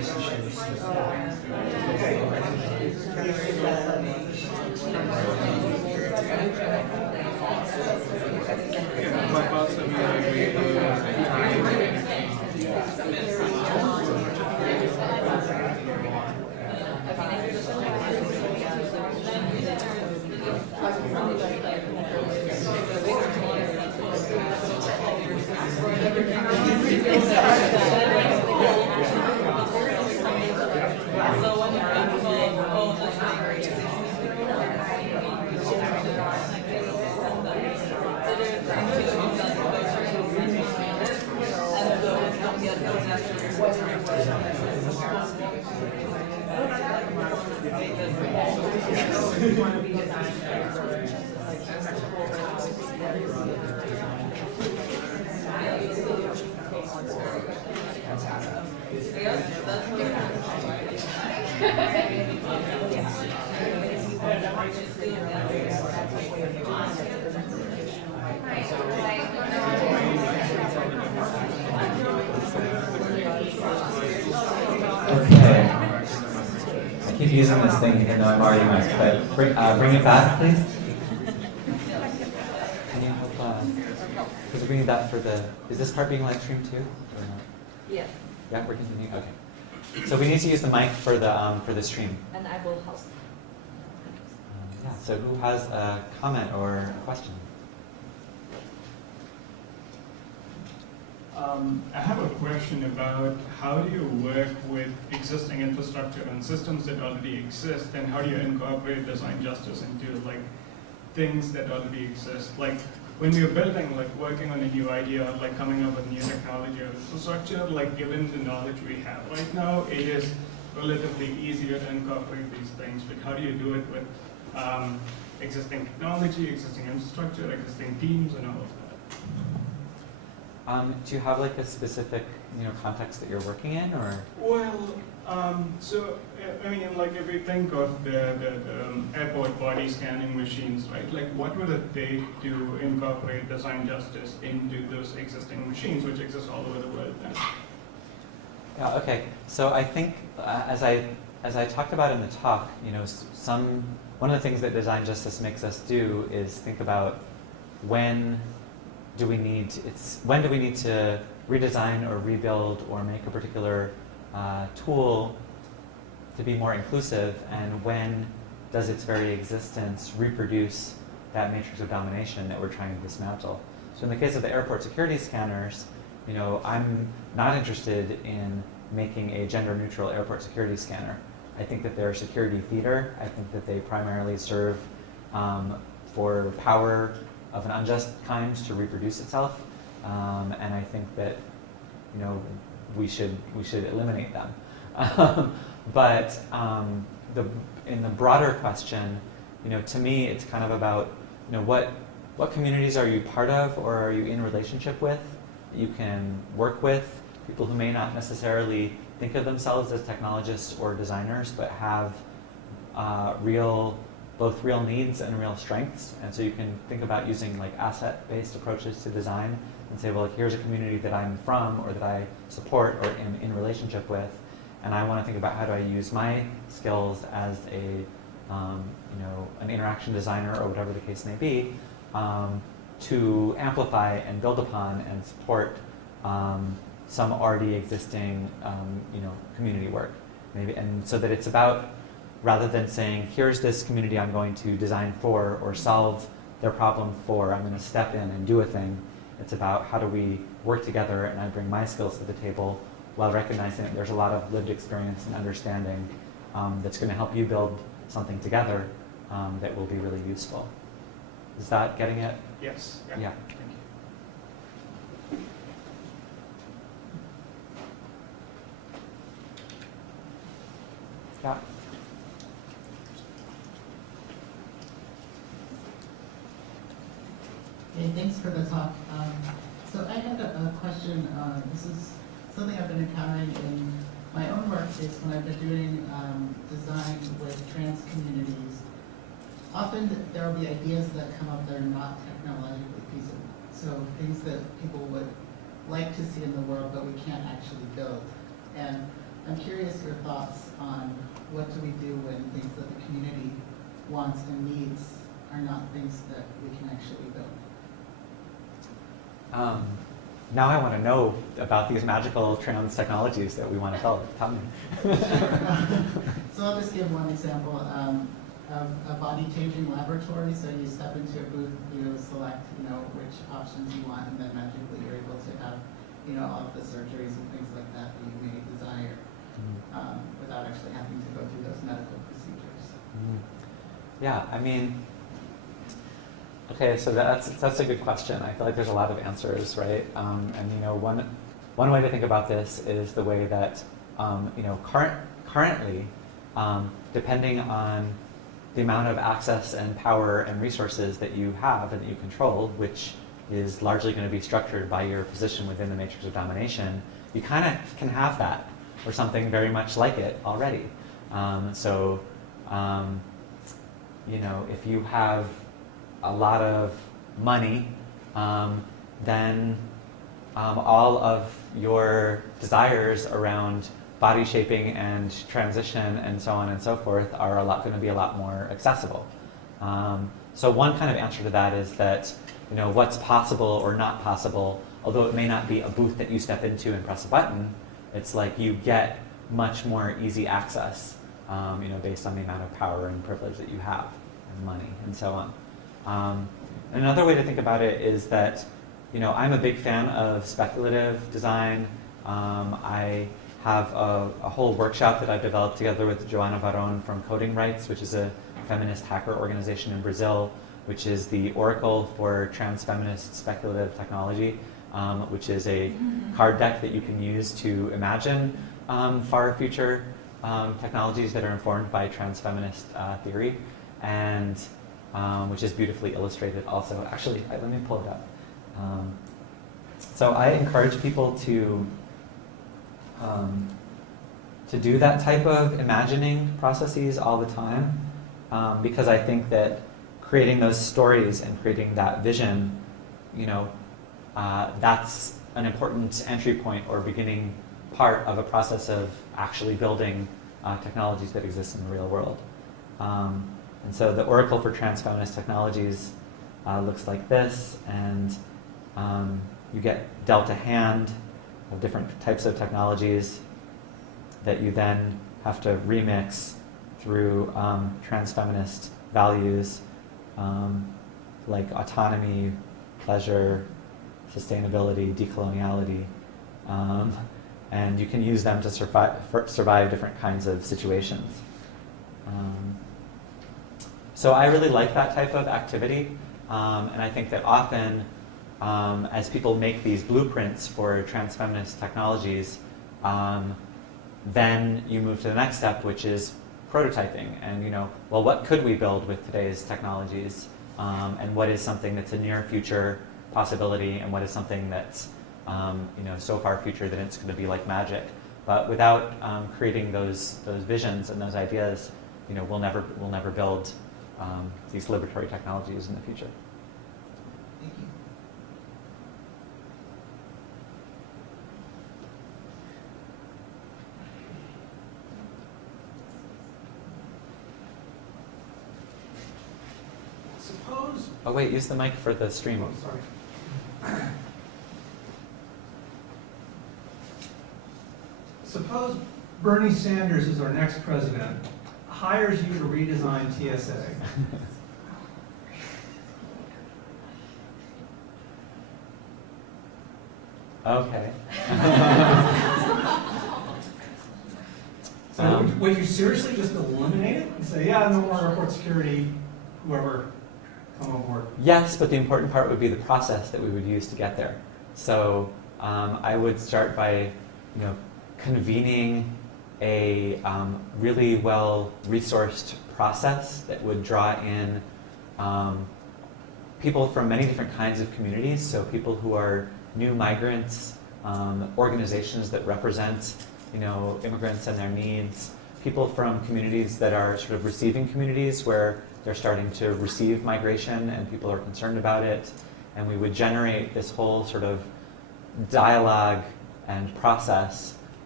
But also we are Okay. I keep using this thing even though I'm already mic'd, but bring it back, please. Can you help? Because we're bringing that for the. Is this part being live streamed too, or not? Yes. Yeah, we're continuing. Okay. So we need to use the mic for the stream. And I will help. Yeah. So who has a comment or a question? I have a question about how do you work with existing infrastructure and systems that already exist, and how do you incorporate design justice into like things that already exist? Like when we're building, like working on a new idea, like coming up with new technology or infrastructure, like given the knowledge we have right now, it is relatively easier to incorporate these things. But how do you do it with existing technology, existing infrastructure, existing teams, and all of that? Do you have like a specific, context that you're working in, or? Well, so I mean, like if you think of the airport body scanning machines, right? Like, what would it take to incorporate design justice into those existing machines, which exist all over the world now? Yeah. Okay. So I think as I talked about in the talk, one of the things that design justice makes us do is think about when do we need to redesign or rebuild or make a particular tool to be more inclusive, and when does its very existence reproduce that matrix of domination that we're trying to dismantle. So in the case of the airport security scanners, I'm not interested in making a gender-neutral airport security scanner. I think that they're a security feeder. I think that they primarily serve for power of an unjust kind to reproduce itself, and I think that we should eliminate them. But in the broader question, to me, it's kind of about what communities are you part of or are you in relationship with? You can work with people who may not necessarily think of themselves as technologists or designers, but have both real needs and real strengths. And so you can think about using like asset-based approaches to design and say, well, here's a community that I'm from or that I support or am in relationship with, and I want to think about how do I use my skills as an interaction designer or whatever the case may be, to amplify and build upon and support some already existing community work, maybe, and so that it's about, rather than saying, here's this community I'm going to design for or solve their problem for, I'm going to step in and do a thing. It's about how do we work together and I bring my skills to the table while recognizing that there's a lot of lived experience and understanding that's going to help you build something together that will be really useful. Is that getting it? Yes. Yeah. Thank you. Yeah. Hey, thanks for the talk. So I had a question. This is something I've been encountering in my own work is when I've been doing design with trans communities. Often there will be ideas that come up that are not technologically feasible. So things that people would like to see in the world, but we can't actually build. And I'm curious your thoughts on what do we do when things that the community wants and needs are not things that we can actually build. Now I want to know about these magical trans technologies that we want to build. Tell me. So I'll just give one example of a body-changing laboratory. So you step into a booth, you select, which options you want, and then magically you're able to have, all of the surgeries and things like that that you may desire, without actually having to go through those medical procedures. Yeah, I mean, okay, so that's a good question. I feel like there's a lot of answers, right? And one way to think about this is the way that currently, depending on the amount of access and power and resources that you have and that you control, which is largely going to be structured by your position within the matrix of domination, you kind of can have that or something very much like it already. If you have a lot of money, then all of your desires around body shaping and transition and so on and so forth are going to be a lot more accessible. So one kind of answer to that is that what's possible or not possible, although it may not be a booth that you step into and press a button, it's like you get much more easy access, based on the amount of power and privilege that you have and money and so on. Another way to think about it is that I'm a big fan of speculative design. I have a whole workshop that I've developed together with Joana Varon from Coding Rights, which is a feminist hacker organization in Brazil, which is the oracle for trans-feminist speculative technology, which is a card deck that you can use to imagine far future technologies that are informed by trans-feminist theory, and which is beautifully illustrated also. Actually, let me pull it up. So I encourage people to do that type of imagining processes all the time, because I think that creating those stories and creating that vision, that's an important entry point or beginning part of a process of actually building technologies that exist in the real world. And so the oracle for trans-feminist technologies looks like this, and you get dealt a hand of different types of technologies that you then have to remix through trans-feminist values like autonomy, pleasure, sustainability, decoloniality, and you can use them to survive different kinds of situations. So I really like that type of activity, and I think that often as people make these blueprints for trans-feminist technologies, then you move to the next step, which is prototyping. And well, what could we build with today's technologies? And what is something that's a near future possibility, and what is something that's so far future that it's going to be like magic? But without creating those visions and those ideas, we'll never build these liberatory technologies in the future. Thank you. Suppose. Oh wait, use the mic for the stream. Oh, sorry. Suppose Bernie Sanders is our next president, hires you to redesign TSA. Okay. So would you seriously just eliminate it and say, yeah, no more airport security, whoever, come on board? Yes, but the important part would be the process that we would use to get there. So I would start by, convening a really well-resourced process that would draw in people from many different kinds of communities. So people who are new migrants, organizations that represent, immigrants and their needs, people from communities that are sort of receiving communities where they're starting to receive migration and people are concerned about it. And we would generate this whole sort of dialogue and process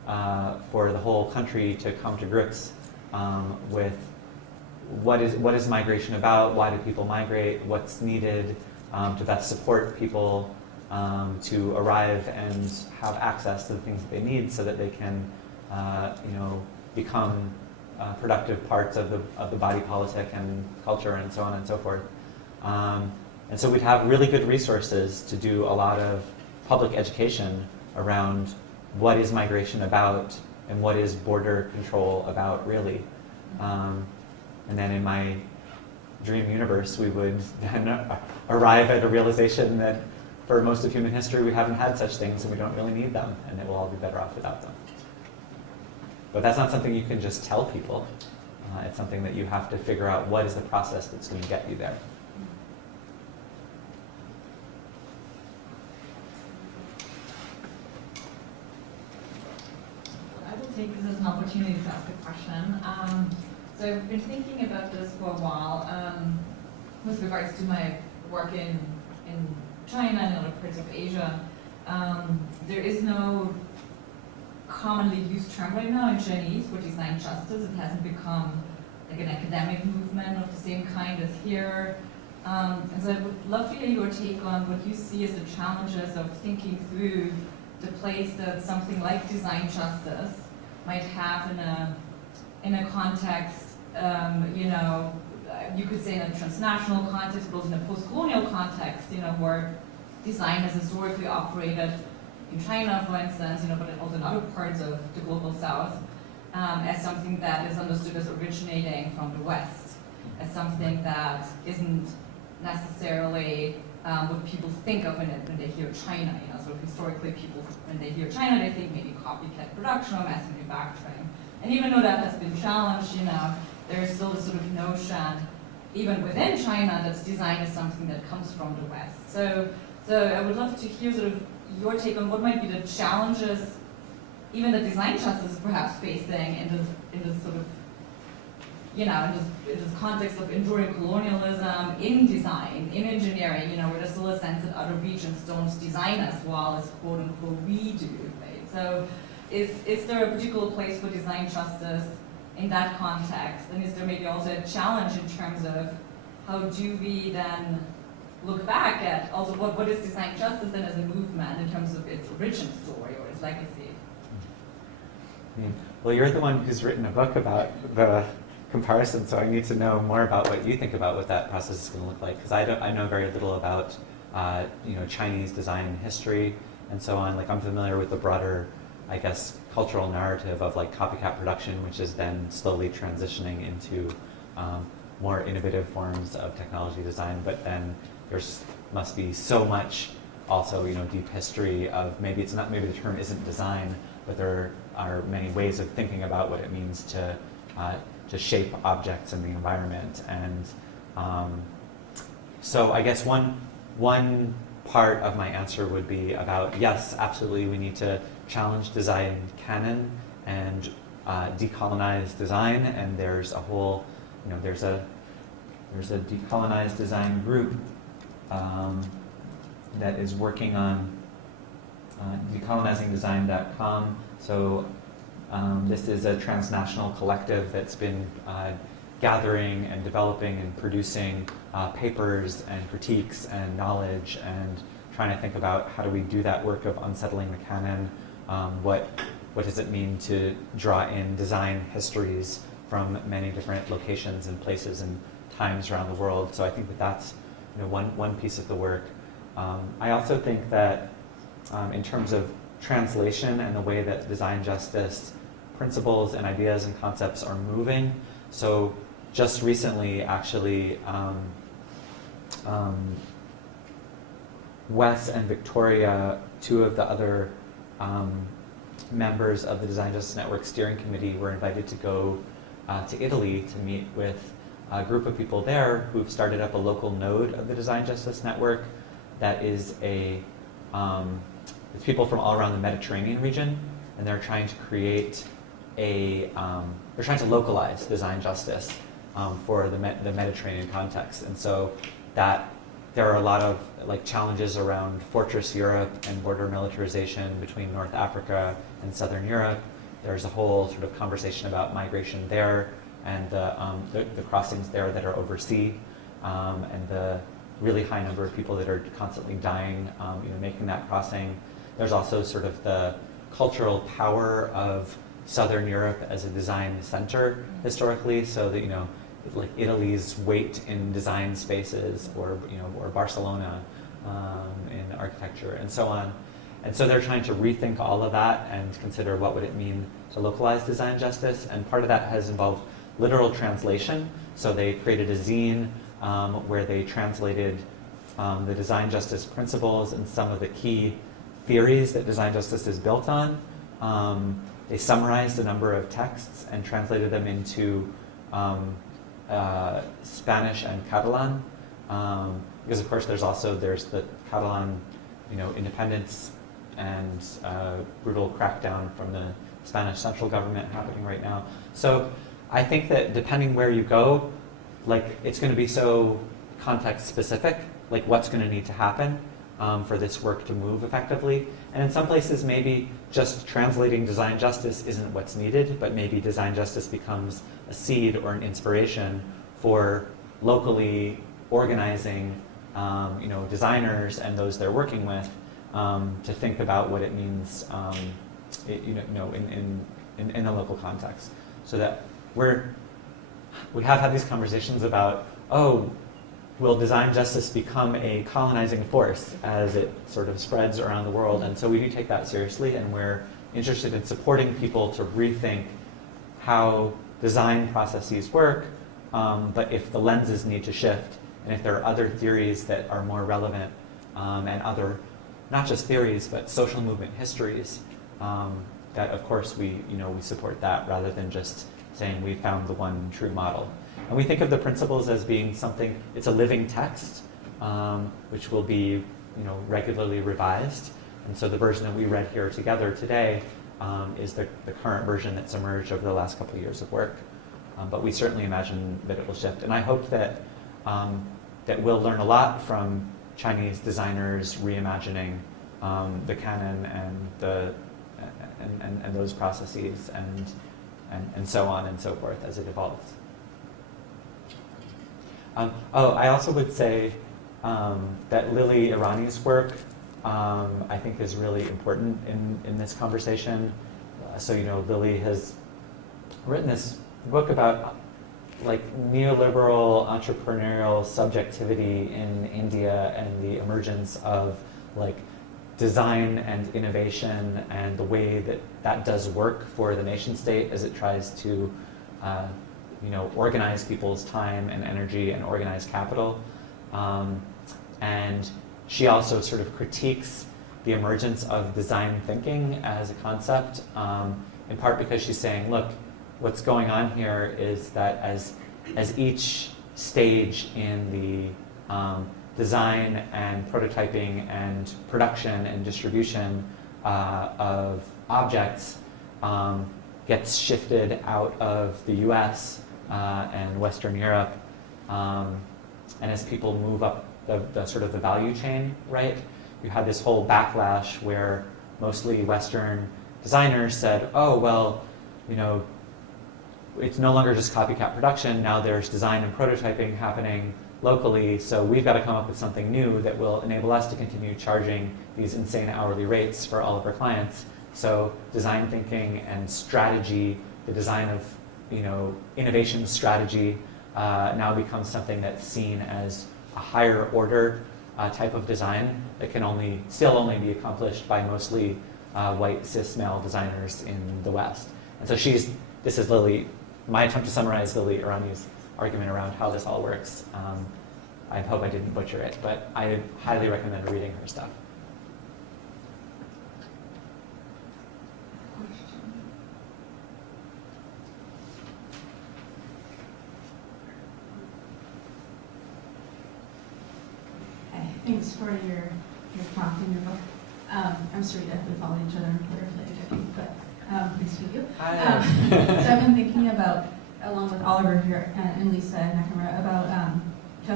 for the whole country to come to grips with what is migration about, why do people migrate, what's needed to best support people to arrive and have access to the things that they need so that they can become productive parts of the body politic and culture and so on and so forth. And so we'd have really good resources to do a lot of public education around what is migration about and what is border control about, really. And then in my dream universe, we would then arrive at a realization that for most of human history, we haven't had such things and we don't really need them, and that we'll all be better off without them. But that's not something you can just tell people. It's something that you have to figure out what is the process that's going to get you there. I will take this as an opportunity to ask a question. So I've been thinking about this for a while with regards to my work in China and other parts of Asia. There is no commonly used term right now in Chinese for design justice. It hasn't become like an academic movement of the same kind as here. And so I would love to hear your take on what you see as the challenges of thinking through the place that something like design justice might have in a context, you could say in a transnational context, but also in a post-colonial context, where design has historically operated in China, for instance, but also in other parts of the global south, as something that is understood as originating from the West, as something that isn't necessarily what people think of when they hear China. So historically, people, when they hear China, they think maybe copycat production or mass manufacturing. And even though that has been challenged, there's still this sort of notion, even within China, that design is something that comes from the West. So I would love to hear sort of your take on what might be the challenges, even that design justice is perhaps facing in this sort of, in this context of enduring colonialism in design, in engineering, where there's still a sense that other regions don't design as well as quote unquote we do, right? So is there a particular place for design justice in that context? And is there maybe also a challenge in terms of how do we then look back at also what is design justice then as a movement in terms of its origin story or its legacy? Well, you're the one who's written a book about the comparison, so I need to know more about what you think about what that process is going to look like, because I know very little about Chinese design history and so on. Like, I'm familiar with the broader, I guess, cultural narrative of like copycat production, which is then slowly transitioning into more innovative forms of technology design. But then there's must be so much also, deep history of maybe the term isn't design, but there are many ways of thinking about what it means to shape objects in the environment. And so I guess one part of my answer would be about, yes, absolutely, we need to challenge design canon and decolonize design. And there's a whole, there's a decolonized design group that is working on decolonizingdesign.com. So this is a transnational collective that's been gathering and developing and producing papers and critiques and knowledge and trying to think about how do we do that work of unsettling the canon. What does it mean to draw in design histories from many different locations and places and times around the world? So I think that that's one piece of the work. I also think that in terms of translation and the way that design justice principles and ideas and concepts are moving. So just recently, actually, Wes and Victoria, two of the other members of the Design Justice Network Steering Committee, were invited to go to Italy to meet with a group of people there who've started up a local node of the Design Justice Network that is it's people from all around the Mediterranean region, and they're trying to create they're trying to localize design justice for the Mediterranean context. And so that there are a lot of like challenges around fortress Europe and border militarization between North Africa and Southern Europe. There's a whole sort of conversation about migration there and the crossings there that are overseas, and the really high number of people that are constantly dying, making that crossing. There's also sort of the cultural power of Southern Europe as a design center historically, so that like Italy's weight in design spaces, or Barcelona in architecture, and so on. And so they're trying to rethink all of that and consider what would it mean to localize design justice. And part of that has involved literal translation. So they created a zine where they translated the design justice principles and some of the key theories that design justice is built on. They summarized a number of texts and translated them into Spanish and Catalan, because of course there's the Catalan, independence and brutal crackdown from the Spanish central government happening right now. So I think that depending where you go, like it's going to be so context specific, like what's going to need to happen for this work to move effectively. And in some places, maybe just translating design justice isn't what's needed, but maybe design justice becomes a seed or an inspiration for locally organizing, designers and those they're working with to think about what it means, in the local context. So that we have had these conversations about, will design justice become a colonizing force as it sort of spreads around the world? And so we do take that seriously, and we're interested in supporting people to rethink how design processes work, but if the lenses need to shift, and if there are other theories that are more relevant, and other, not just theories, but social movement histories, that of course we support that rather than just saying we found the one true model. And we think of the principles as being something, it's a living text, which will be regularly revised. And so the version that we read here together today is the current version that's emerged over the last couple of years of work. But we certainly imagine that it will shift. And I hope that we'll learn a lot from Chinese designers reimagining the canon and those processes and so on and so forth as it evolves. I also would say that Lily Irani's work I think is really important in this conversation. So Lily has written this book about like neoliberal entrepreneurial subjectivity in India and the emergence of like design and innovation and the way that does work for the nation state as it tries to organize people's time and energy and organize capital. And she also sort of critiques the emergence of design thinking as a concept, in part because she's saying, look, what's going on here is that as each stage in the design and prototyping and production and distribution of objects gets shifted out of the US and Western Europe, and as people move up the sort of the value chain, right? You had this whole backlash where mostly Western designers said, oh, well, it's no longer just copycat production, now there's design and prototyping happening locally, so we've got to come up with something new that will enable us to continue charging these insane hourly rates for all of our clients. So design thinking and strategy, the design of innovation strategy now becomes something that's seen as a higher order type of design that can still only be accomplished by mostly white cis male designers in the West. And so this is Lily, my attempt to summarize Lily Irani's argument around how this all works. I hope I didn't butcher it, but I highly recommend reading her stuff. Thanks for your talk and your book. I'm Sarita. We follow each other on Twitter, but nice to meet you. So I've been thinking about, along with Oliver here and Lisa and Nakamura, about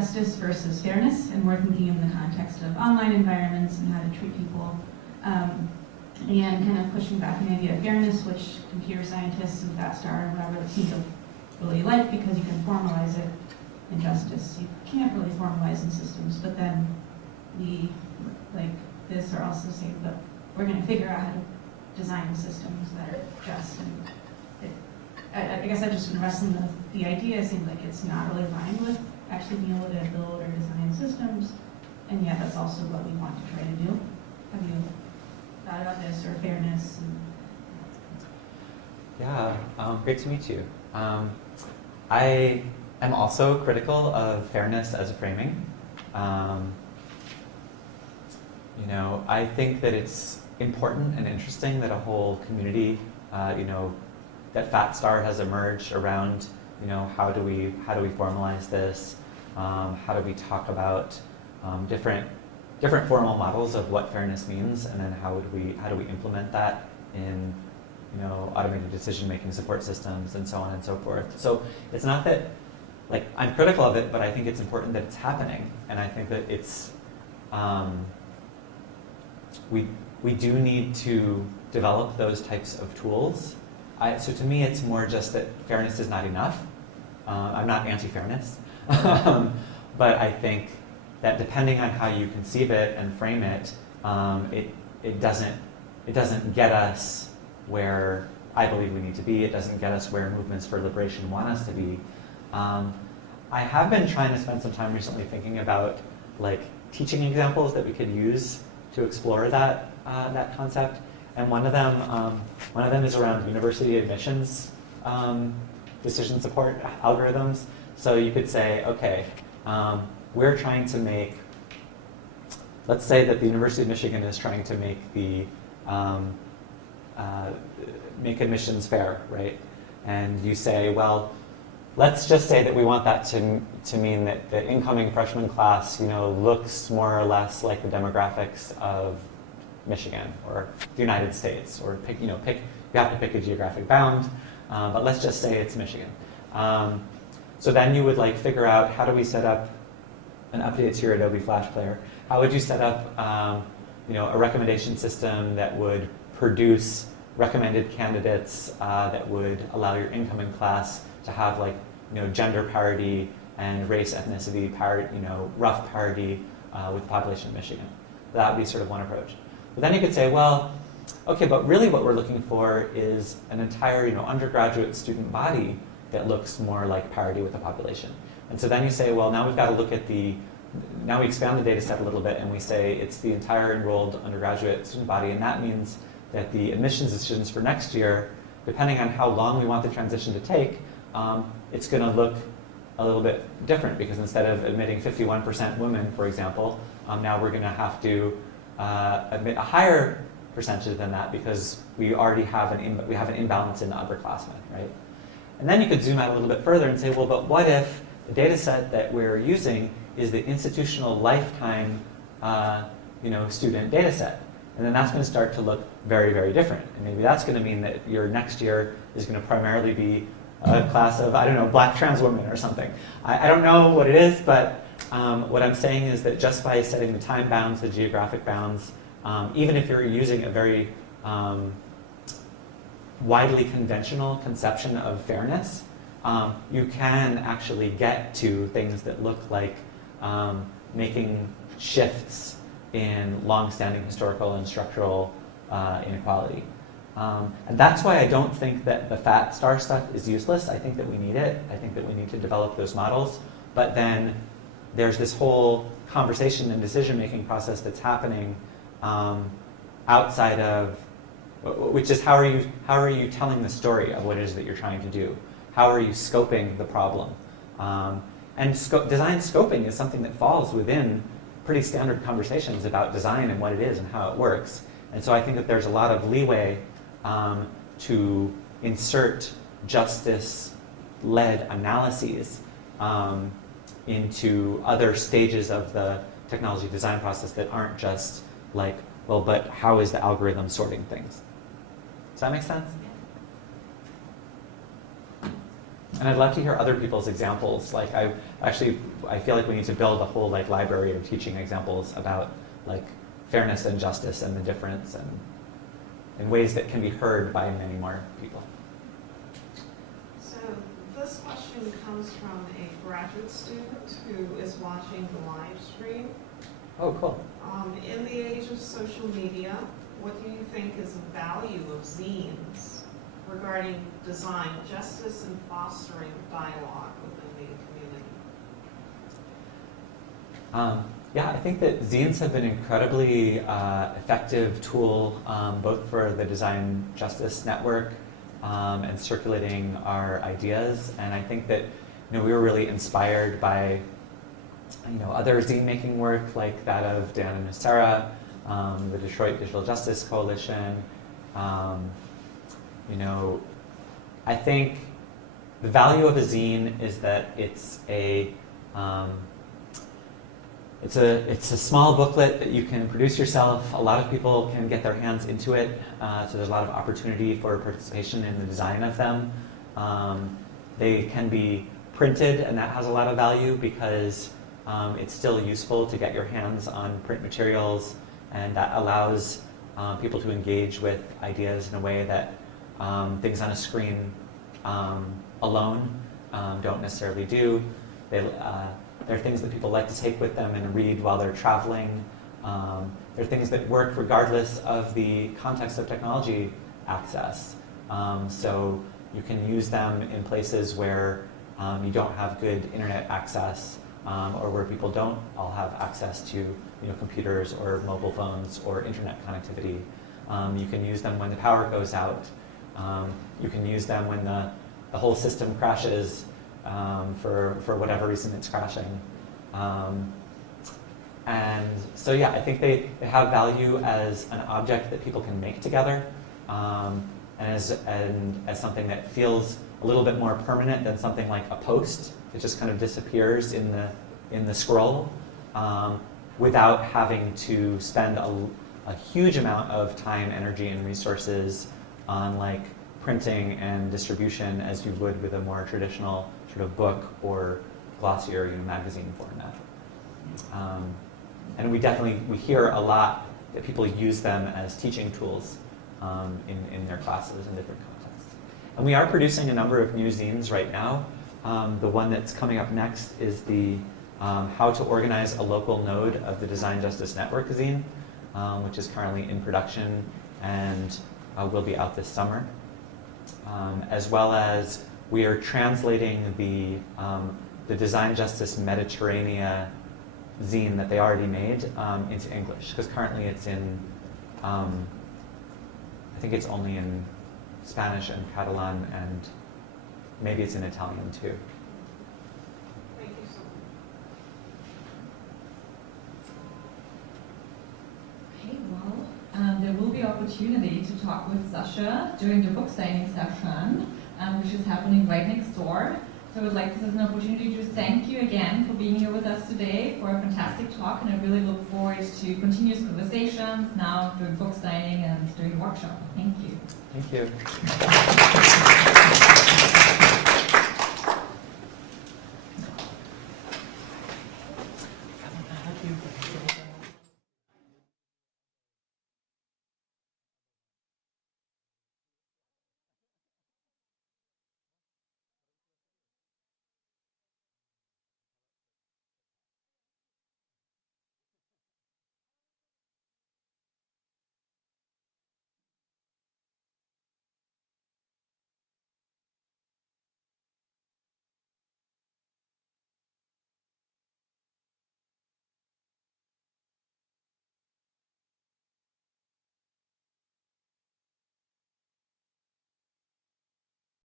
justice versus fairness, and we're thinking in the context of online environments and how to treat people. And kind of pushing back the idea of fairness, which computer scientists and FATSTAR and whatever seem to really like because you can formalize it. In justice, you can't really formalize in systems, but then we, like this, are also saying, but we're going to figure out how to design systems that are just. And I guess I've just been wrestling with the idea. It seems like it's not really aligned with actually being able to build or design systems, and yet that's also what we want to try to do. Have you thought about this, or fairness? Yeah, great to meet you. I am also critical of fairness as a framing. You know, I think that it's important and interesting that a whole community, you know, that FATSTAR has emerged around, you know, how do we formalize this? How do we talk about different formal models of what fairness means, and then how do we implement that in, you know, automated decision-making support systems and so on and so forth. So it's not that, like, I'm critical of it, but I think it's important that it's happening, and I think that it's we do need to develop those types of tools. So to me, it's more just that fairness is not enough. I'm not anti-fairness, but I think that depending on how you conceive it and frame it, it doesn't get us where I believe we need to be. It doesn't get us where movements for liberation want us to be. I have been trying to spend some time recently thinking about, like, teaching examples that we could use to explore that concept, and one of them is around university admissions decision support algorithms. So you could say, okay, we're trying to let's say that the University of Michigan is trying to make make admissions fair, right? And you say, well, let's just say that we want that to mean that the incoming freshman class, you know, looks more or less like the demographics of Michigan or the United States, or you have to pick a geographic bound, but let's just say it's Michigan. So then you would, like, figure out, how do we set up an update to your Adobe Flash Player? How would you set up you know, a recommendation system that would produce recommended candidates that would allow your incoming class to have, like, you know, gender parity and race, ethnicity parity, you know, rough parity with the population of Michigan? That would be sort of one approach. But then you could say, well, okay, but really what we're looking for is an entire, you know, undergraduate student body that looks more like parity with the population. And so then you say, well, now we've got to look at now we expand the data set a little bit, and we say it's the entire enrolled undergraduate student body, and that means that the admissions decisions for next year, depending on how long we want the transition to take, it's going to look a little bit different, because instead of admitting 51% women, for example, now we're going to have to admit a higher percentage than that, because we already have an imbalance in the upperclassmen, right? And then you could zoom out a little bit further and say, well, but what if the data set that we're using is the institutional lifetime you know, student data set? And then that's going to start to look very, very different. And maybe that's going to mean that your next year is going to primarily be a class of, I don't know, black trans women or something. I don't know what it is, but what I'm saying is that just by setting the time bounds, the geographic bounds, even if you're using a very widely conventional conception of fairness, you can actually get to things that look like making shifts in long-standing historical and structural inequality. And that's why I don't think that the FATSTAR stuff is useless. I think that we need it. I think that we need to develop those models. But then there's this whole conversation and decision-making process that's happening outside of, which is how are you telling the story of what it is that you're trying to do? How are you scoping the problem? And design scoping is something that falls within pretty standard conversations about design and what it is and how it works. And so I think that there's a lot of leeway to insert justice-led analyses into other stages of the technology design process that aren't just like, well, but how is the algorithm sorting things? Does that make sense? And I'd love to hear other people's examples. Like I feel like we need to build a whole like library of teaching examples about like fairness and justice and the difference, and in ways that can be heard by many more people. So this question comes from a graduate student who is watching the live stream. Oh, cool. In the age of social media, what do you think is the value of zines regarding design justice and fostering dialogue within the community? Yeah, I think that zines have been an incredibly effective tool, both for the Design Justice Network and circulating our ideas. And I think that we were really inspired by other zine making work like that of Dan and Sarah, the Detroit Digital Justice Coalition. I think the value of a zine is that it's a small booklet that you can produce yourself. A lot of people can get their hands into it, so there's a lot of opportunity for participation in the design of them. They can be printed, and that has a lot of value because it's still useful to get your hands on print materials, and that allows people to engage with ideas in a way that things on a screen alone don't necessarily do. There are things that people like to take with them and read while they're traveling. There are things that work regardless of the context of technology access. So you can use them in places where you don't have good internet access, or where people don't all have access to computers or mobile phones or internet connectivity. You can use them when the power goes out. You can use them when the whole system crashes for whatever reason it's crashing. And so yeah, I think they have value as an object that people can make together, and as something that feels a little bit more permanent than something like a post. It just kind of disappears in the scroll without having to spend a huge amount of time, energy, and resources on like printing and distribution as you would with a more traditional sort of book or glossier magazine format. And we hear a lot that people use them as teaching tools in their classes in different contexts. And we are producing a number of new zines right now. The one that's coming up next is the How to Organize a Local Node of the Design Justice Network zine, which is currently in production and will be out this summer. As well as we are translating the Design Justice Mediterranean zine that they already made into English, because currently it's in, I think it's only in Spanish and Catalan, and maybe it's in Italian too. Thank you so much. Okay, well, there will be opportunity to talk with Sasha during the book signing session, which is happening right next door. So I would like this as an opportunity to thank you again for being here with us today for a fantastic talk, and I really look forward to continuous conversations now during book signing and during the workshop. Thank you. Thank you.